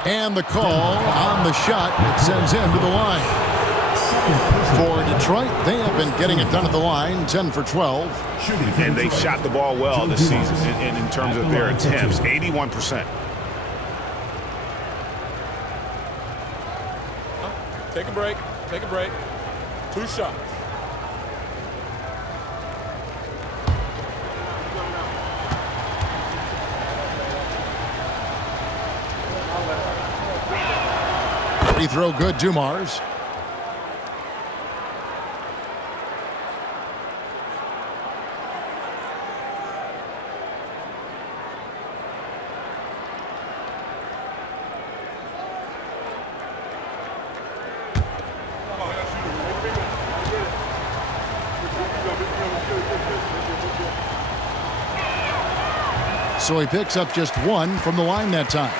And the call on the shot that sends him to the line. For Detroit, they have been getting it done at the line, 10 for 12. And they've shot the ball well this season in terms of their attempts, 81%. Take a break. Take a break. 2 shots. Free throw good, Dumars. So he picks up just 1 from the line that time.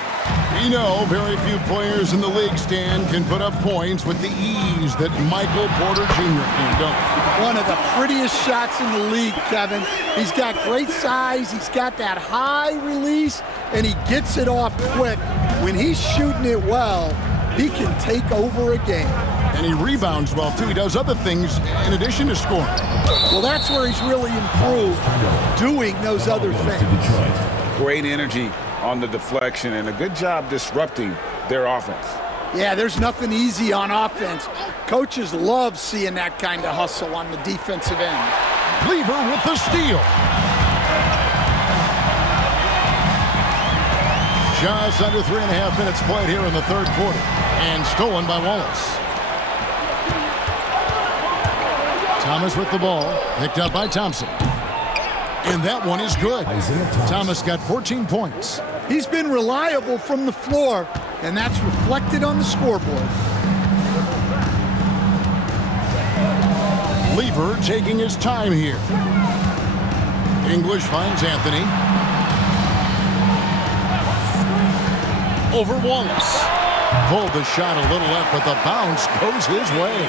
We know very few players in the league, Stan, can put up points with the ease that Michael Porter Jr. can dunk. One of the prettiest shots in the league, Kevin. He's got great size. He's got that high release, and he gets it off quick. When he's shooting it well, he can take over a game. And he rebounds well, too. He does other things in addition to scoring. Well, that's where he's really improved, doing those other things. Great energy on the deflection and a good job disrupting their offense. Yeah, there's nothing easy on offense. Coaches love seeing that kind of hustle on the defensive end. Lever with the steal. Just under 3.5 minutes played here in the third quarter. And stolen by Wallace. Thomas with the ball. Picked up by Thompson. And that one is good. Thomas got 14 points. He's been reliable from the floor, and that's reflected on the scoreboard. Lever taking his time here. English finds Anthony. Over Wallace. Pulled the shot a little left, but the bounce goes his way.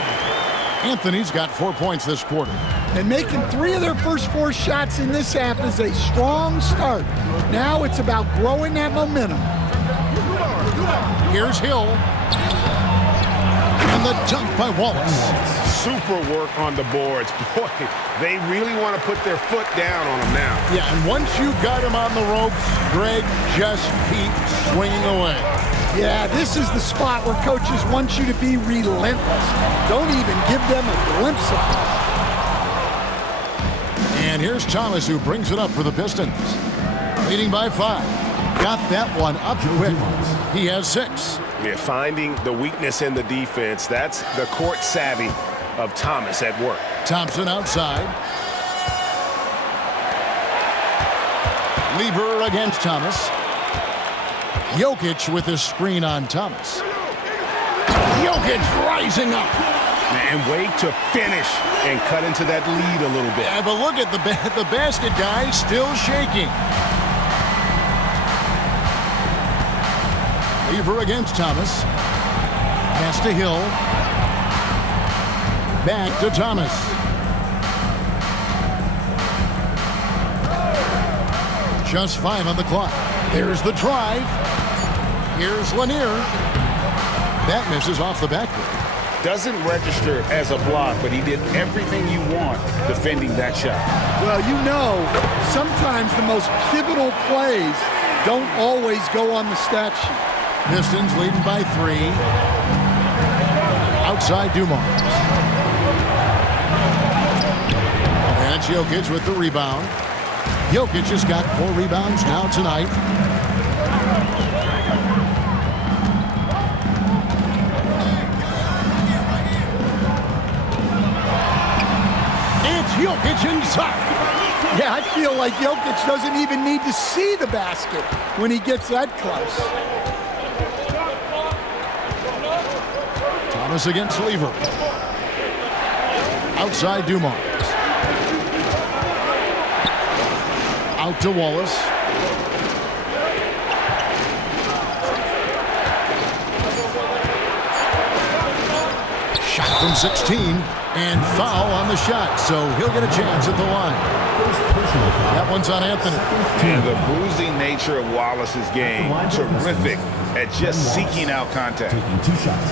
Anthony's got 4 points this quarter. And making 3 of their first 4 shots in this half is a strong start. Now it's about growing that momentum. Here's Hill. And the dunk by Wallace. Super work on the boards. Boy, they really want to put their foot down on him now. Yeah, and once you got him on the ropes, Greg just keeps swinging away. Yeah, this is the spot where coaches want you to be relentless. Don't even give them a glimpse of it. And here's Thomas, who brings it up for the Pistons. Leading by 5. Got that one up quick. He has 6. Yeah, finding the weakness in the defense. That's the court savvy of Thomas at work. Thompson outside. Lever against Thomas. Jokic with his screen on Thomas. Jokic rising up. And wait to finish and cut into that lead a little bit. Yeah, but look at the basket guy still shaking. Lever against Thomas. Pass to Hill. Back to Thomas. Just 5 on the clock. There's the drive. Here's Lanier. That misses off the backboard. Doesn't register as a block, but he did everything you want defending that shot. Well, you know, sometimes the most pivotal plays don't always go on the stat sheet. Pistons leading by 3. Outside Dumars. And it's Jokic with the rebound. Jokic has got 4 rebounds now tonight. It's Jokic inside. Yeah, I feel like Jokic doesn't even need to see the basket when he gets that close. Thomas against Lever. Outside Dumars. Out to Wallace. Shot from 16 and foul on the shot, so he'll get a chance at the line. That one's on Anthony. And the bruising nature of Wallace's game, terrific at just seeking out contact.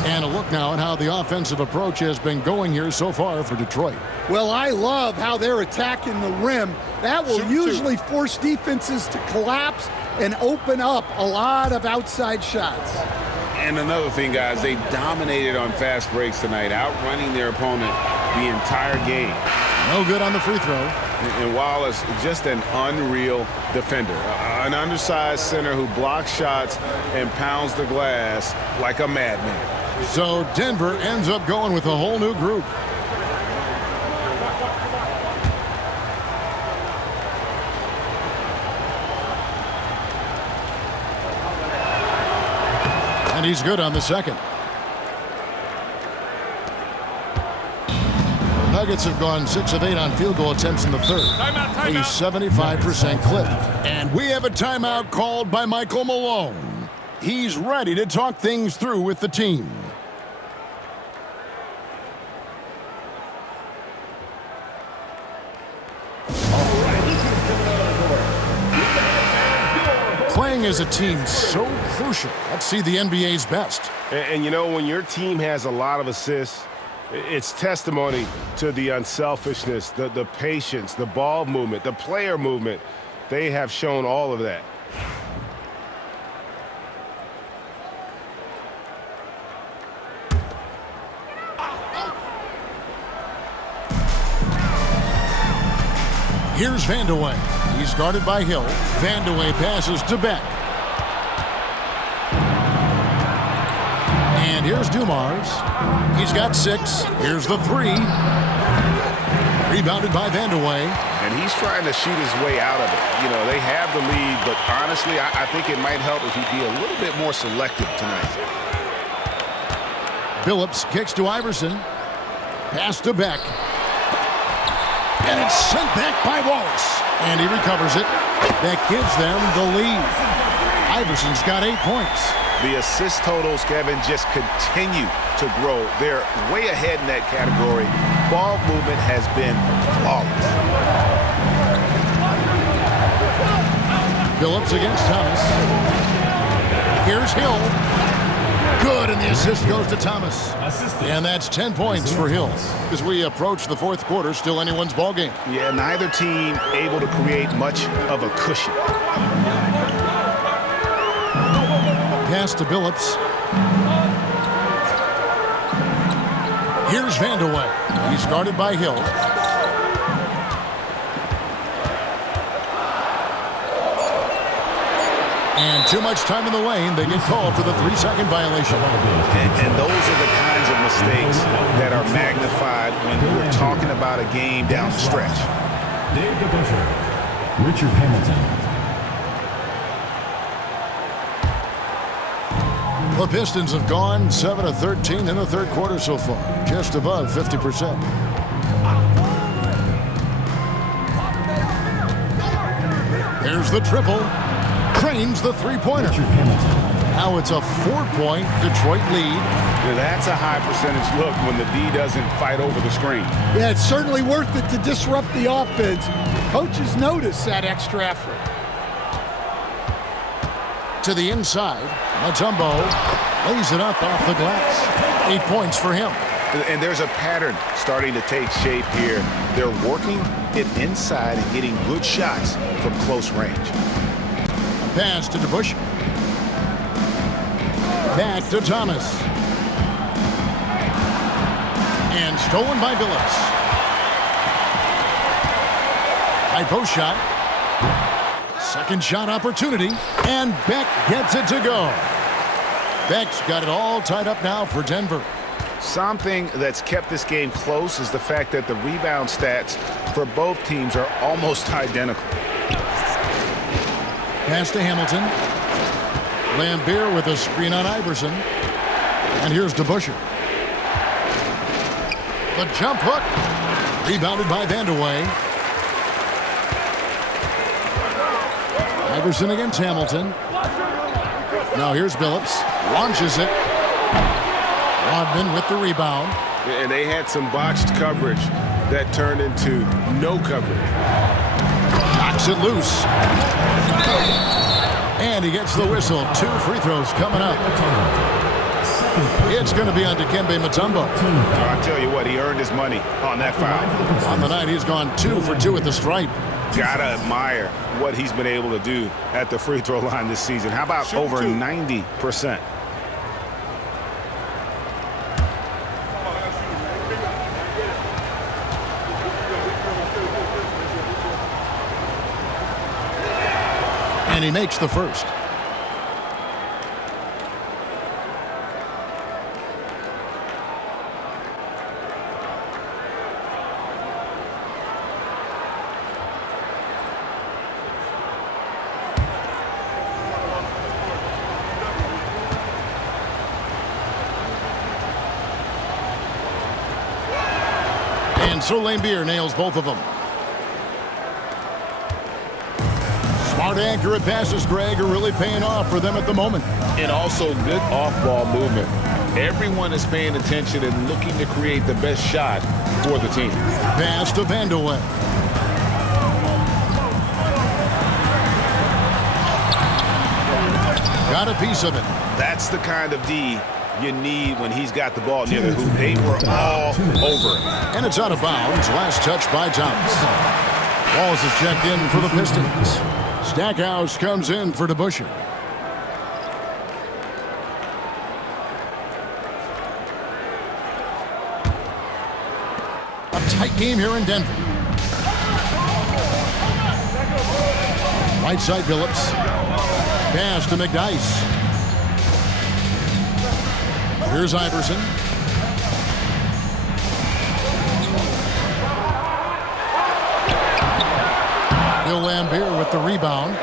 And a look now at how the offensive approach has been going here so far for Detroit. Well, I love how they're attacking the rim. That will usually force defenses to collapse and open up a lot of outside shots. And another thing, guys, they dominated on fast breaks tonight, outrunning their opponent the entire game. No good on the free throw. And Wallace, just an unreal defender. An undersized center who blocks shots and pounds the glass like a madman. So Denver ends up going with a whole new group. And he's good on the second. Nuggets have gone 6 of 8 on field goal attempts in the third. A 75% clip. And we have a timeout called by Michael Malone. He's ready to talk things through with the team. Playing as a team so crucial. Let's see the NBA's best. And you know, when your team has a lot of assists, it's testimony to the unselfishness, the patience, the ball movement, the player movement. They have shown all of that. Here's Vandeweghe. He's guarded by Hill. Vandeweghe passes to Beck. And here's Dumars. He's got 6. Here's the 3. Rebounded by Vandeweghe. And he's trying to shoot his way out of it. You know, they have the lead, but honestly, I think it might help if he'd be a little bit more selective tonight. Phillips kicks to Iverson. Pass to Beck. And it's sent back by Wallace. And he recovers it. That gives them the lead. Iverson's got 8 points. The assist totals, Kevin, just continue to grow. They're way ahead in that category. Ball movement has been flawless. Phillips against Thomas. Here's Hill. Good, and the assist goes to Thomas. And that's 10 points for Hill. As we approach the fourth quarter, still anyone's ball game. Yeah, neither team able to create much of a cushion. Pass to Phillips. Here's Vandeweghe. He's guarded by Hill. And too much time in the lane. They get called for the 3-second violation. And those are the kinds of mistakes that are magnified when we're talking about a game down the stretch. Dave DeBuscher, Richard Hamilton. The Pistons have gone 7 of 13 in the third quarter so far, just above 50%. There's the triple. Cranes the three-pointer. Now it's a 4-point Detroit lead. That's a high percentage look when the D doesn't fight over the screen. Yeah, it's certainly worth it to disrupt the offense. Coaches notice that extra effort. To the inside, Mutombo lays it up off the glass. 8 points for him. And there's a pattern starting to take shape here. They're working it inside and getting good shots from close range. Pass to DeBusschere. Back to Thomas. And stolen by Billups. High post shot. Second shot opportunity. And Beck gets it to go. Beck's got it all tied up now for Denver. Something that's kept this game close is the fact that the rebound stats for both teams are almost identical. Pass to Hamilton. Lambeer with a screen on Iverson. And here's DeBusschere. The jump hook. Rebounded by Vandeweghe. Iverson against Hamilton. Now here's Billups. Launches it. Rodman with the rebound. And they had some botched coverage that turned into no coverage. Knocks it loose. And he gets the whistle. 2 free throws coming up. It's going to be on Dikembe Mutombo. I'll tell you what, he earned his money on that foul. On the night, he's gone 2 for 2 at the stripe. Gotta admire what he's been able to do at the free throw line this season. How about over 90%? And he makes the first. And so Lambeer nails both of them. Smart, accurate passes, Greg, are really paying off for them at the moment. And also good off-ball movement. Everyone is paying attention and looking to create the best shot for the team. Pass to Vandeweghe. Got a piece of it. That's the kind of D you need when he's got the ball near the hoop. They were all over it. And it's out of bounds. Last touch by Thomas. Walls is checked in for the Pistons. Stackhouse comes in for DeBusschere. A tight game here in Denver. Right side Billups. Pass to McDyess. Here's Iverson. Bill Lambeer with the rebound.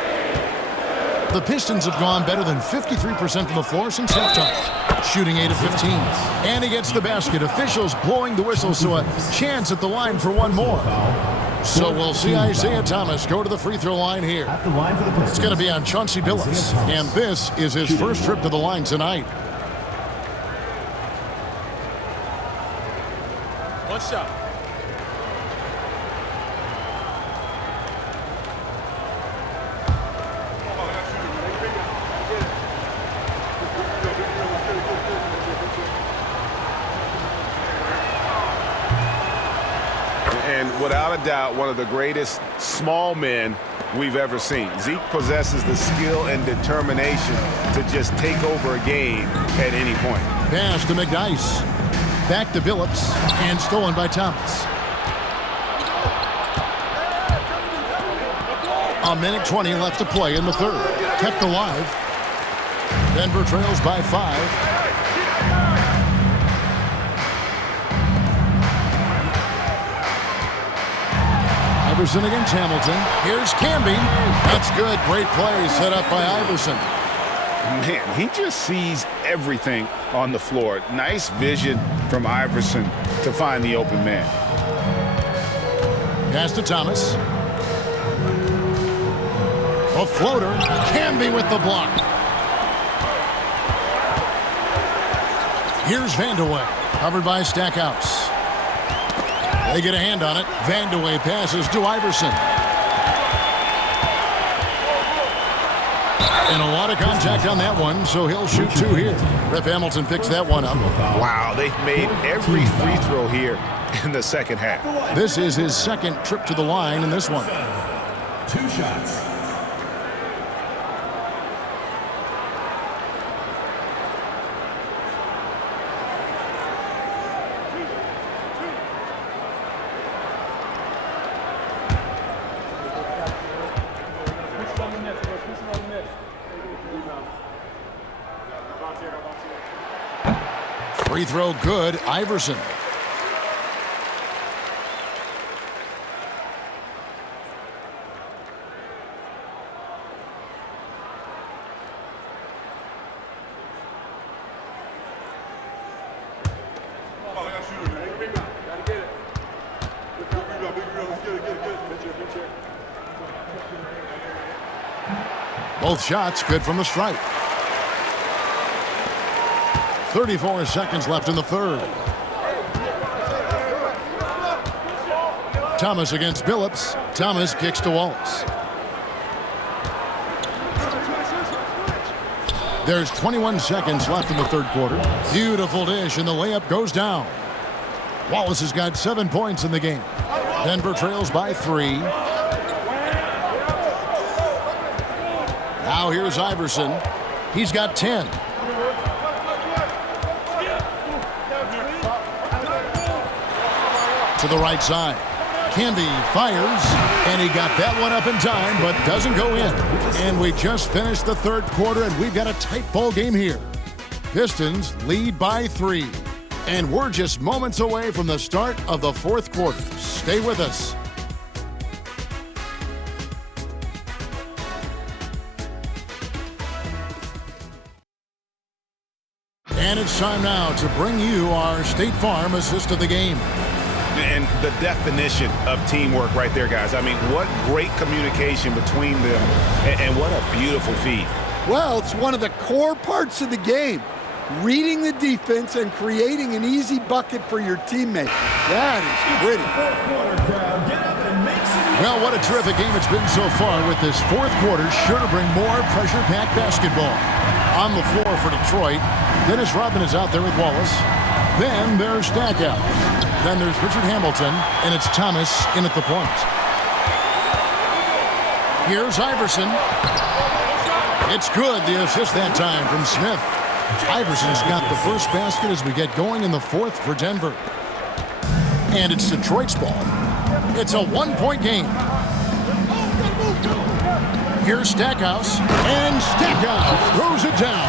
The Pistons have gone better than 53% from the floor since halftime, shooting 8 of 15. And he gets the basket. Officials blowing the whistle, so a chance at the line for one more. So we'll see Isaiah Thomas go to the free throw line here. It's going to be on Chauncey Billups, and this is his first trip to the line tonight. One shot. And without a doubt, one of the greatest small men we've ever seen. Zeke possesses the skill and determination to just take over a game at any point. Pass to McDyess. Back to Billups, and stolen by Thomas. A minute 20 left to play in the third. Kept alive. Denver trails by 5. Iverson against Hamilton. Here's Camby. That's good. Great play set up by Iverson. Man, he just sees everything on the floor. Nice vision from Iverson to find the open man. Pass to Thomas. A floater. Camby with the block. Here's Vandeweghe, covered by Stackhouse. They get a hand on it. Vandeweghe passes to Iverson. And a lot of contact on that one, so he'll shoot 2 here. Rip Hamilton picks that one up. Wow, they've made every free throw here in the second half. This is his second trip to the line in this one. 2 shots. Free throw good, Iverson. Both shots good from the stripe. 34 seconds left in the third. Thomas against Billups. Thomas kicks to Wallace. There's 21 seconds left in the third quarter. Beautiful dish, and the layup goes down. Wallace has got 7 points in the game. Denver trails by 3. Now here's Iverson. He's got 10. To the right side. Camby fires, and he got that one up in time, but doesn't go in. And we just finished the third quarter, and we've got a tight ball game here. Pistons lead by 3. And we're just moments away from the start of the fourth quarter. Stay with us. And it's time now to bring you our State Farm assist of the game. And the definition of teamwork right there, guys. I mean, what great communication between them, and what a beautiful feed. Well, it's one of the core parts of the game. Reading the defense and creating an easy bucket for your teammate. That is pretty. Well, what a terrific game it's been so far, with this fourth quarter sure to bring more pressure-packed basketball. On the floor for Detroit, Dennis Rodman is out there with Wallace. Then there's Stackhouse. Then there's Richard Hamilton, and it's Thomas in at the point. Here's Iverson. It's good, the assist that time from Smith. Iverson's got the first basket as we get going in the fourth for Denver. And it's Detroit's ball. It's a 1-point game. Here's Stackhouse, and Stackhouse throws it down.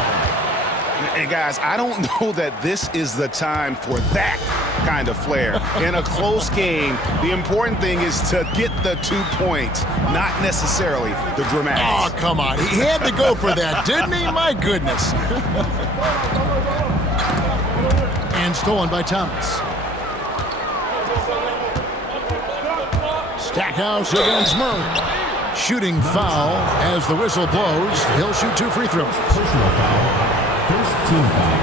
And guys, I don't know that this is the time for that kind of flair. In a close game, the important thing is to get the 2 points, not necessarily the dramatics. Oh, come on. He had to go for that, didn't he? My goodness. And stolen by Thomas. Stackhouse against Murray. Shooting foul as the whistle blows. He'll shoot 2 free throws. Personal foul. First team foul.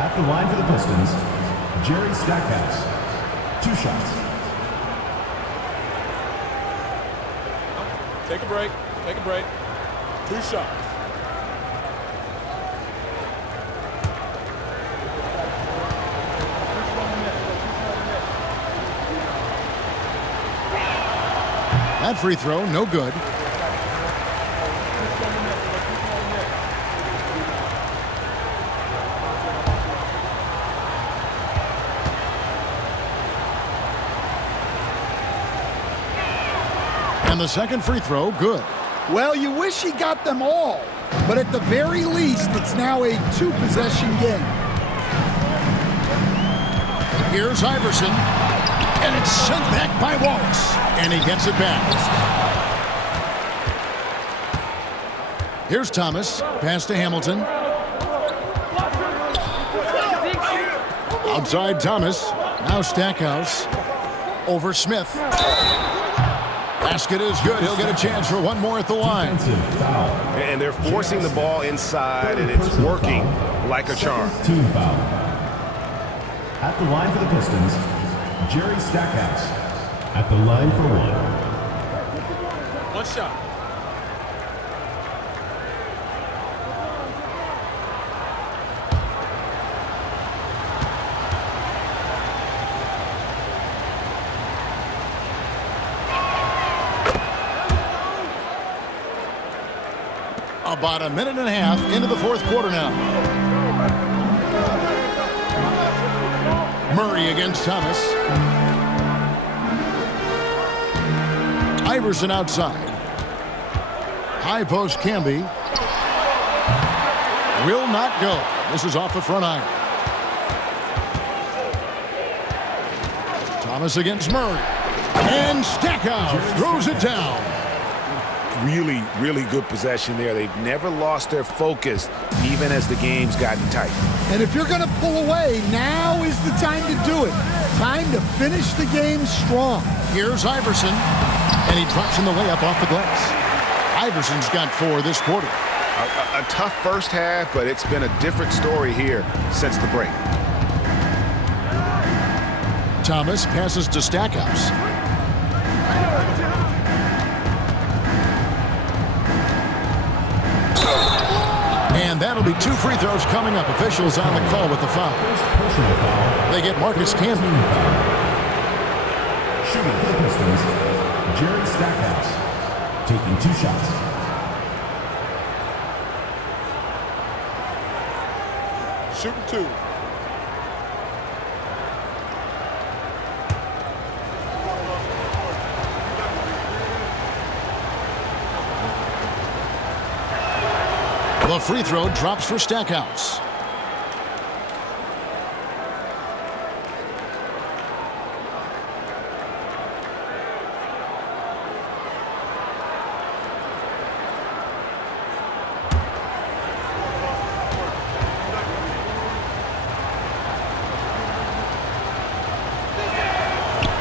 At the line for the Pistons, Jerry Stackhouse. 2 shots. Take a break. Take a break. 2 shots. That free throw, no good. And the second free throw, good. Well, you wish he got them all, but at the very least, it's now a 2-possession game. Here's Iverson, and it's sent back by Wallace, and he gets it back. Here's Thomas. Pass to Hamilton. Outside Thomas. Now Stackhouse. Over Smith. Basket is good. He'll get a chance for one more at the line. And they're forcing the ball inside, and it's working like a charm. Team foul. At the line for the Pistons, Jerry Stackhouse. At the line for one. One shot. About a minute and a half into the fourth quarter now. Murray against Thomas. Iverson outside. High post Camby. Will not go. This is off the front iron. Thomas against Murray. And Stackhouse throws it down. Really, really good possession there. They've never lost their focus, even as the game's gotten tight. And if you're going to pull away, now is the time to do it. Time to finish the game strong. Here's Iverson, and he drops in the layup off the glass. Iverson's got 4 this quarter. A tough first half, but it's been a different story here since the break. Thomas passes to Stackhouse. And that'll be 2 free throws coming up. Officials on the call with the foul. They get Marcus Camby. Shooting for the Pistons, Jerry Stackhouse. Taking 2 shots. Shooting 2. The free throw drops for Stackhouse.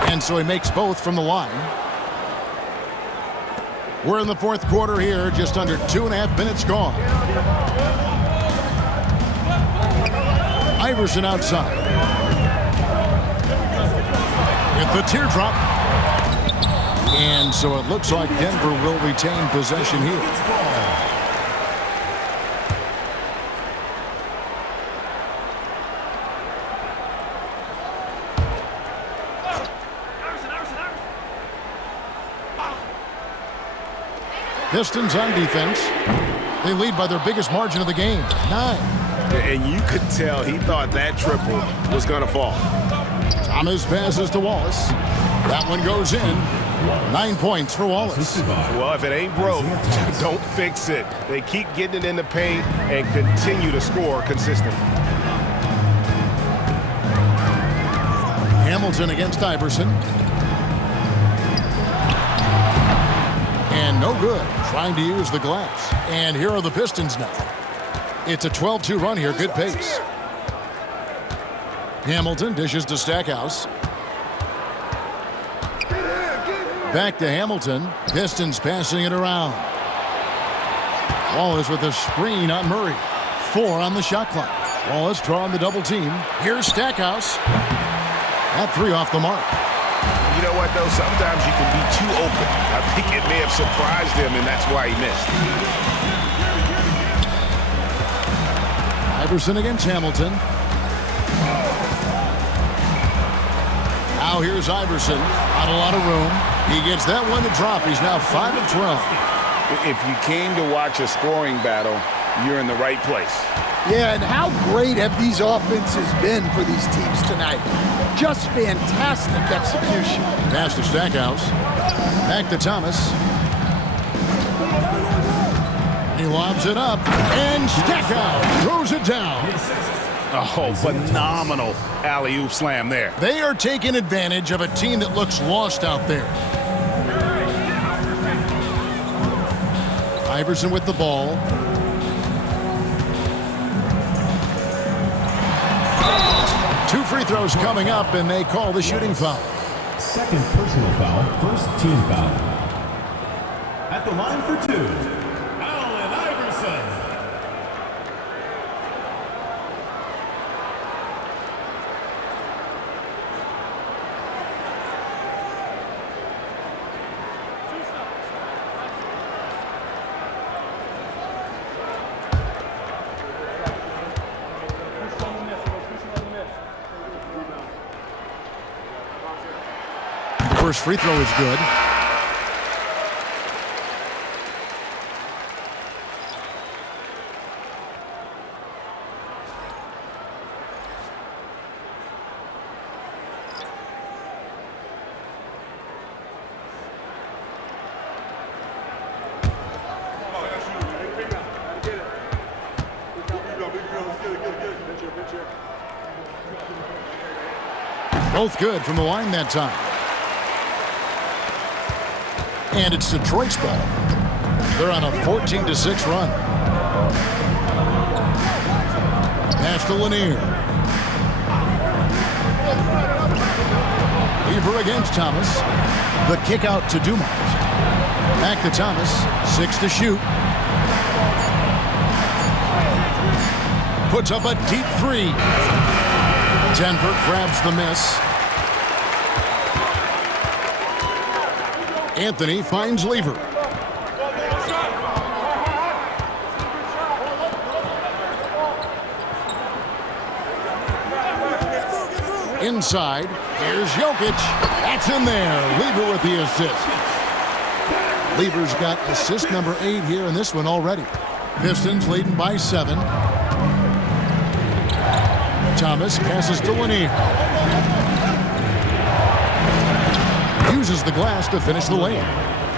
And so he makes both from the line. We're in the fourth quarter here, just under 2.5 minutes gone. Iverson outside. With the teardrop. And so it looks like Denver will retain possession here. Pistons on defense. They lead by their biggest margin of the game, 9. And you could tell he thought that triple was going to fall. Thomas passes to Wallace. That one goes in. 9 points for Wallace. Well, if it ain't broke, don't fix it. They keep getting it in the paint and continue to score consistently. Hamilton against Iverson. And no good, trying to use the glass. And here are the Pistons now. It's a 12-2 run here, good pace. Hamilton dishes to Stackhouse. Back to Hamilton. Pistons passing it around. Wallace with a screen on Murray. 4 on the shot clock. Wallace drawing the double team. Here's Stackhouse. That 3 off the mark. You know what, though? Sometimes you can be too open. I think it may have surprised him, and that's why he missed. Iverson against Hamilton. Now here's Iverson. Not a lot of room. He gets that one to drop. He's now 5 of 12. If you came to watch a scoring battle, you're in the right place. Yeah, and how great have these offenses been for these teams tonight? Just fantastic execution. Pass to Stackhouse. Back to Thomas. He lobs it up. And Stackhouse throws it down. Oh, phenomenal alley-oop slam there. They are taking advantage of a team that looks lost out there. Iverson with the ball. Two free throws coming up, and they call the shooting foul. Second personal foul, first team foul. At the line for two, Allen Iverson. First free throw is good. Both good from the line that time. And it's Detroit's ball. They're on a 14-6 run. Pass to Lanier. Weaver against Thomas. The kick out to Dumars. Back to Thomas. 6 to shoot. Puts up a deep three. Denver grabs the miss. Anthony finds Lever. Inside, here's Jokic. That's in there. Lever with the assist. Lever's got assist number 8 here in this one already. Pistons leading by 7. Thomas passes to Lanier. Uses the glass to finish the layup.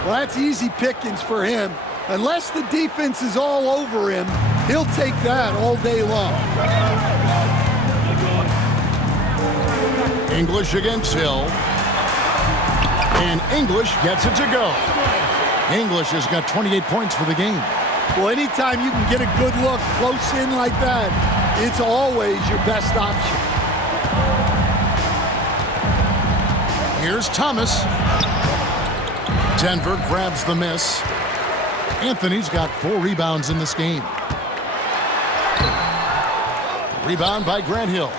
Well, that's easy pickings for him. Unless the defense is all over him, he'll take that all day long. English against Hill. And English gets it to go. English has got 28 points for the game. Well, anytime you can get a good look close in like that, it's always your best option. Here's Thomas. Denver grabs the miss. Anthony's got 4 rebounds in this game. Rebound by Grant Hill.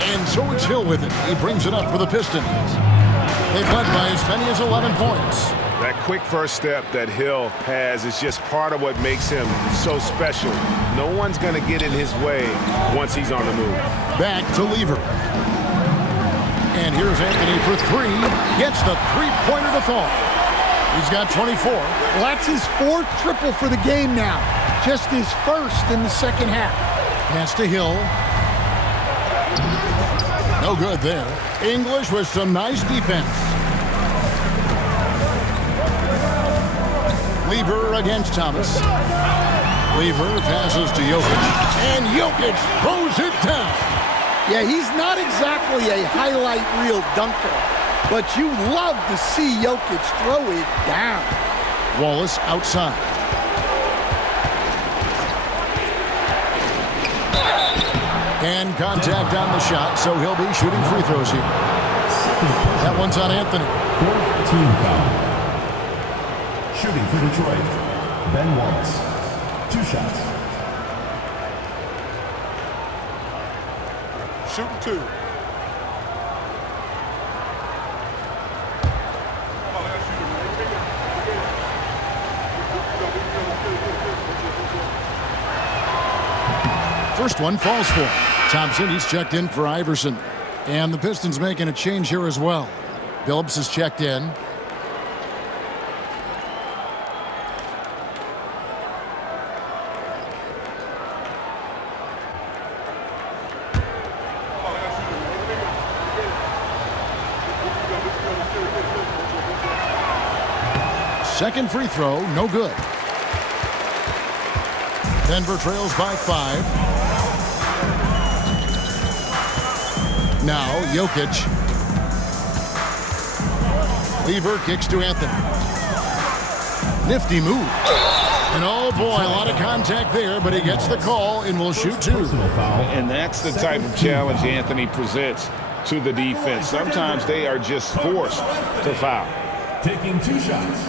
And so it's Hill with it. He brings it up for the Pistons. They've led by as many as 11 points. That quick first step that Hill has is just part of what makes him so special. No one's going to get in his way once he's on the move. Back to Lever. And here's Anthony for 3. Gets the three-pointer to fall. He's got 24. Well, that's his 4th triple for the game now. Just his 1st in the second half. Pass to Hill. No good there. English with some nice defense. Lever against Thomas. Lever passes to Jokic. And Jokic throws it down. Yeah, he's not exactly a highlight reel dunker, but you love to see Jokic throw it down. Wallace outside. And contact on the shot, so he'll be shooting free throws here. That one's on Anthony. 4th team foul. Shooting for Detroit, Ben Wallace. 2 shots. Shooting 2. First one falls for Thompson. He's checked in for Iverson. And the Pistons making a change here as well. Phillips is checked in. Second free throw, no good. Denver trails by 5. Now Jokic. Lever kicks to Anthony. Nifty move. And oh boy, a lot of contact there, but he gets the call and will shoot two. And that's the type of challenge Anthony presents to the defense. Sometimes they are just forced to foul. Taking 2 shots.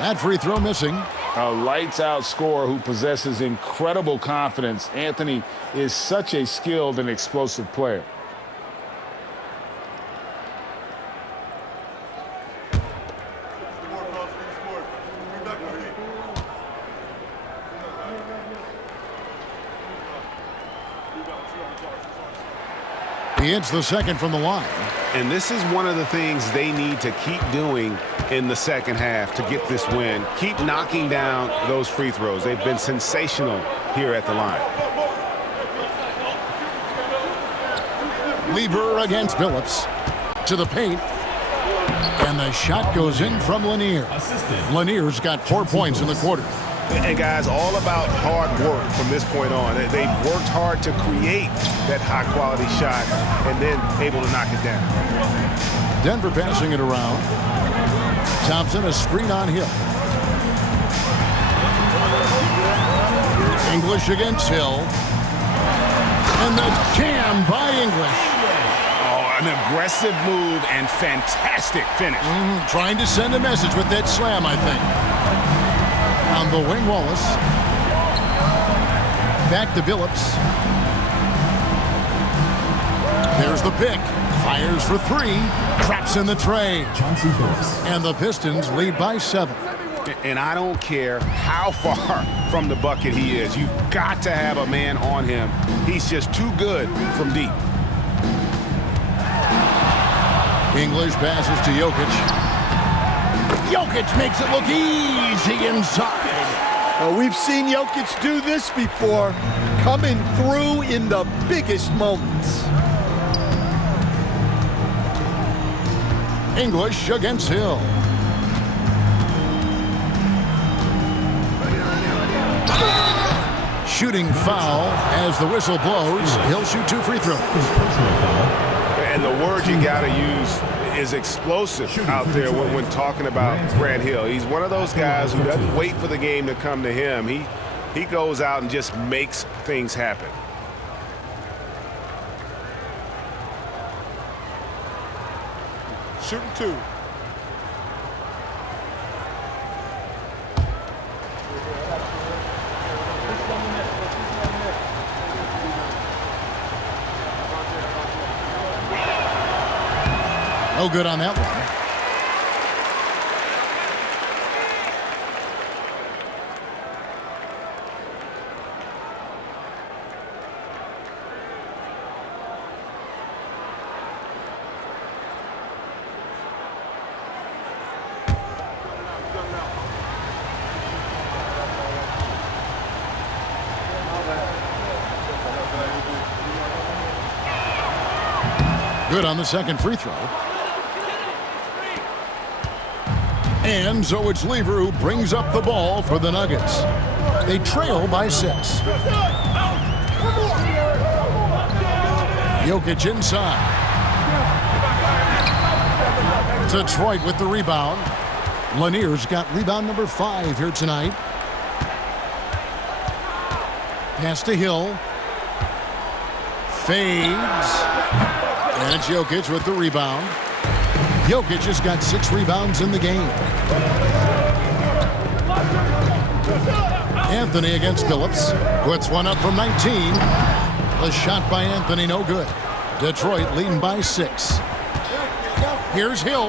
That free throw missing. A lights-out scorer who possesses incredible confidence. Anthony is such a skilled and explosive player. He hits the second from the line. And this is one of the things they need to keep doing in the second half to get this win. Keep knocking down those free throws. They've been sensational here at the line. Lever against Billups. To the paint. And the shot goes in from Lanier. Lanier's got 4 points in the quarter. And guys, all about hard work from this point on. They've worked hard to create that high-quality shot and then able to knock it down. Denver passing it around. Thompson, a screen on Hill. English against Hill. And the jam by English. Oh, an aggressive move and fantastic finish. Trying to send a message with that slam, I think. On the wing, Wallace. Back to Billups. There's the pick. Fires for 3. Traps in the tray. And the Pistons lead by 7. And I don't care how far from the bucket he is. You've got to have a man on him. He's just too good from deep. English passes to Jokic. Jokic makes it look easy inside. Well, we've seen Jokic do this before, coming through in the biggest moments. English against Hill. Shooting foul as the whistle blows. He'll shoot 2 free throws. And the word you got to use is explosive out there when talking about Grant Hill. He's one of those guys who doesn't wait for the game to come to him. He goes out and just makes things happen. Shooting 2. No good on that one. Good on the second free throw. And so it's Lever who brings up the ball for the Nuggets. They trail by 6. Jokic inside. Detroit with the rebound. Lanier's got rebound number 5 here tonight. Pass to Hill. Fades. And it's Jokic with the rebound. Jokic has got 6 rebounds in the game. Anthony against Billups. Puts one up from 19. The shot by Anthony, no good. Detroit leading by 6. Here's Hill.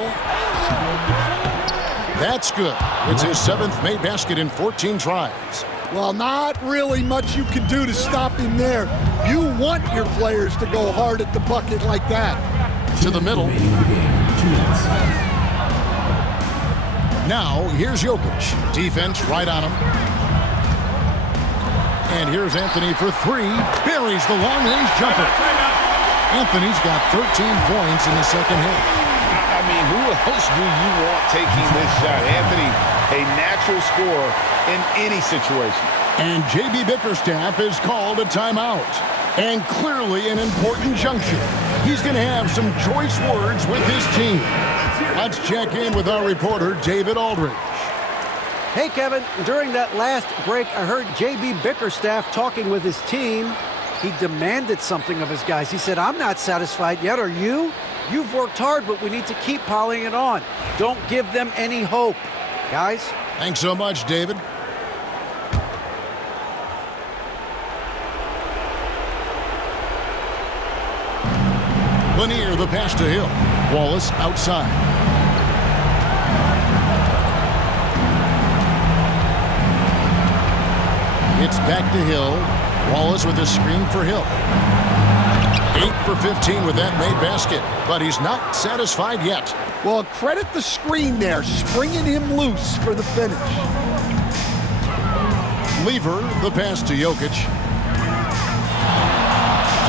That's good. It's his 7th made basket in 14 tries. Well, not really much you can do to stop him there. You want your players to go hard at the bucket like that. To the middle. Now, here's Jokic. Defense right on him. And here's Anthony for 3. Buries the long-range jumper. Anthony's got 13 points in the second half. I mean, who else do you want taking this shot? Anthony, a natural scorer in any situation. And J.B. Bickerstaff is called a timeout. And clearly an important junction. He's going to have some choice words with his team. Let's check in with our reporter, David Aldridge. Hey, Kevin, during that last break, I heard J.B. Bickerstaff talking with his team. He demanded something of his guys. He said, I'm not satisfied yet, are you? You've worked hard, but we need to keep piling it on. Don't give them any hope. Guys? Thanks so much, David. Lanier, the pass to Hill. Wallace outside. It's back to Hill. Wallace with a screen for Hill. 8 for 15 with that made basket, but he's not satisfied yet. Well, credit the screen there, springing him loose for the finish. Lever, the pass to Jokic.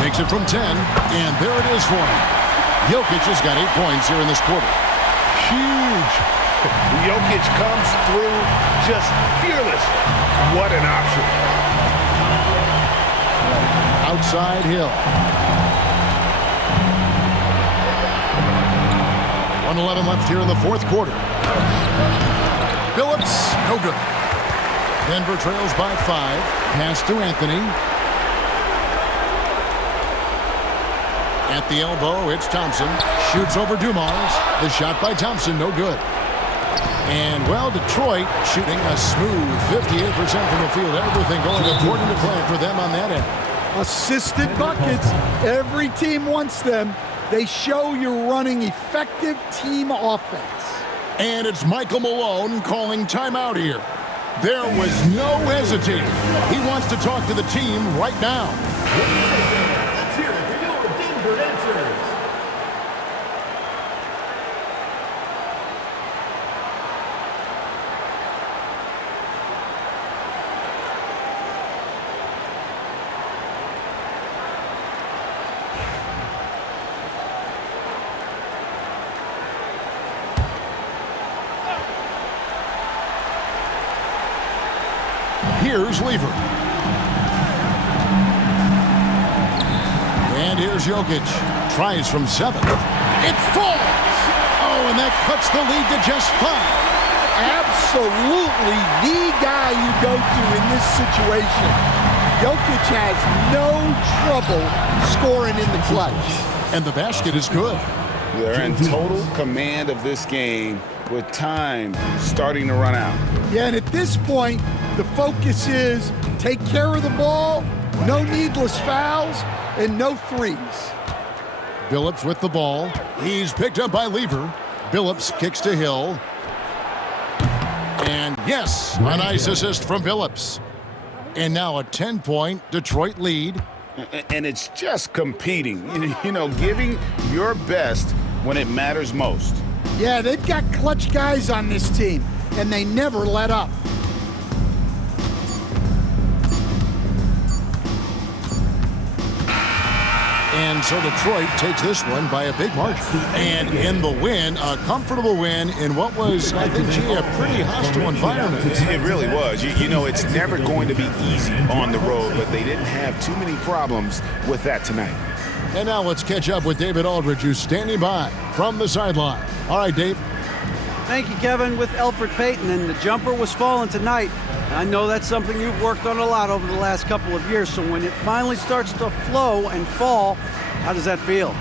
Takes it from 10, and there it is for him. Jokic has got 8 points here in this quarter. Huge. Jokic comes through just fearless. What an option. Outside Hill. 1:11 left here in the fourth quarter. Phillips, no good. Denver trails by 5. Pass to Anthony. At the elbow, it's Thompson. Shoots over Dumars. The shot by Thompson, no good. And, well, Detroit shooting a smooth 58% from the field. Everything going according to plan for them on that end. Assisted buckets. Every team wants them. They show you're running effective team offense. And it's Michael Malone calling timeout here. There was no hesitating. He wants to talk to the team right now. Let's hear it for your Denver answers. Here's Lever. And here's Jokic. Tries from 7. It falls! Oh, and that cuts the lead to just 5. Absolutely the guy you go to in this situation. Jokic has no trouble scoring in the clutch. And the basket is good. They're in total command of this game with time starting to run out. Yeah, and at this point, the focus is take care of the ball, no needless fouls, and no threes. Billups with the ball. He's picked up by Lever. Billups kicks to Hill. And yes, a nice assist from Billups. And now a 10-point Detroit lead. And it's just competing, you know, giving your best when it matters most. Yeah, they've got clutch guys on this team, and they never let up. And so Detroit takes this one by a big margin. And in the win, a comfortable win in what was, I think, a pretty hostile environment. It really was. You know, it's never going to be easy on the road, but they didn't have too many problems with that tonight. And now let's catch up with David Aldridge, who's standing by from the sideline. All right, Dave. Thank you, Kevin, with Elfrid Payton, and the jumper was falling tonight. I know that's something you've worked on a lot over the last couple of years, so when it finally starts to flow and fall, how does that feel?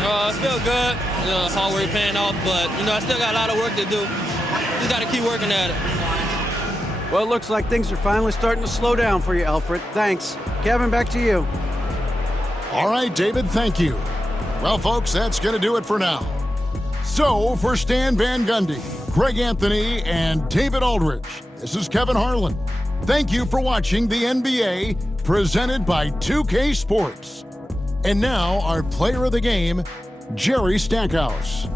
It feels good. You know, hard work paying off, but, you know, I still got a lot of work to do. Just got to keep working at it. Well, it looks like things are finally starting to slow down for you, Elfrid. Thanks. Kevin, back to you. All right, David, thank you. Well, folks, that's going to do it for now. So, for Stan Van Gundy, Greg Anthony, and David Aldridge, this is Kevin Harlan. Thank you for watching the NBA presented by 2K Sports. And now, our player of the game, Jerry Stackhouse.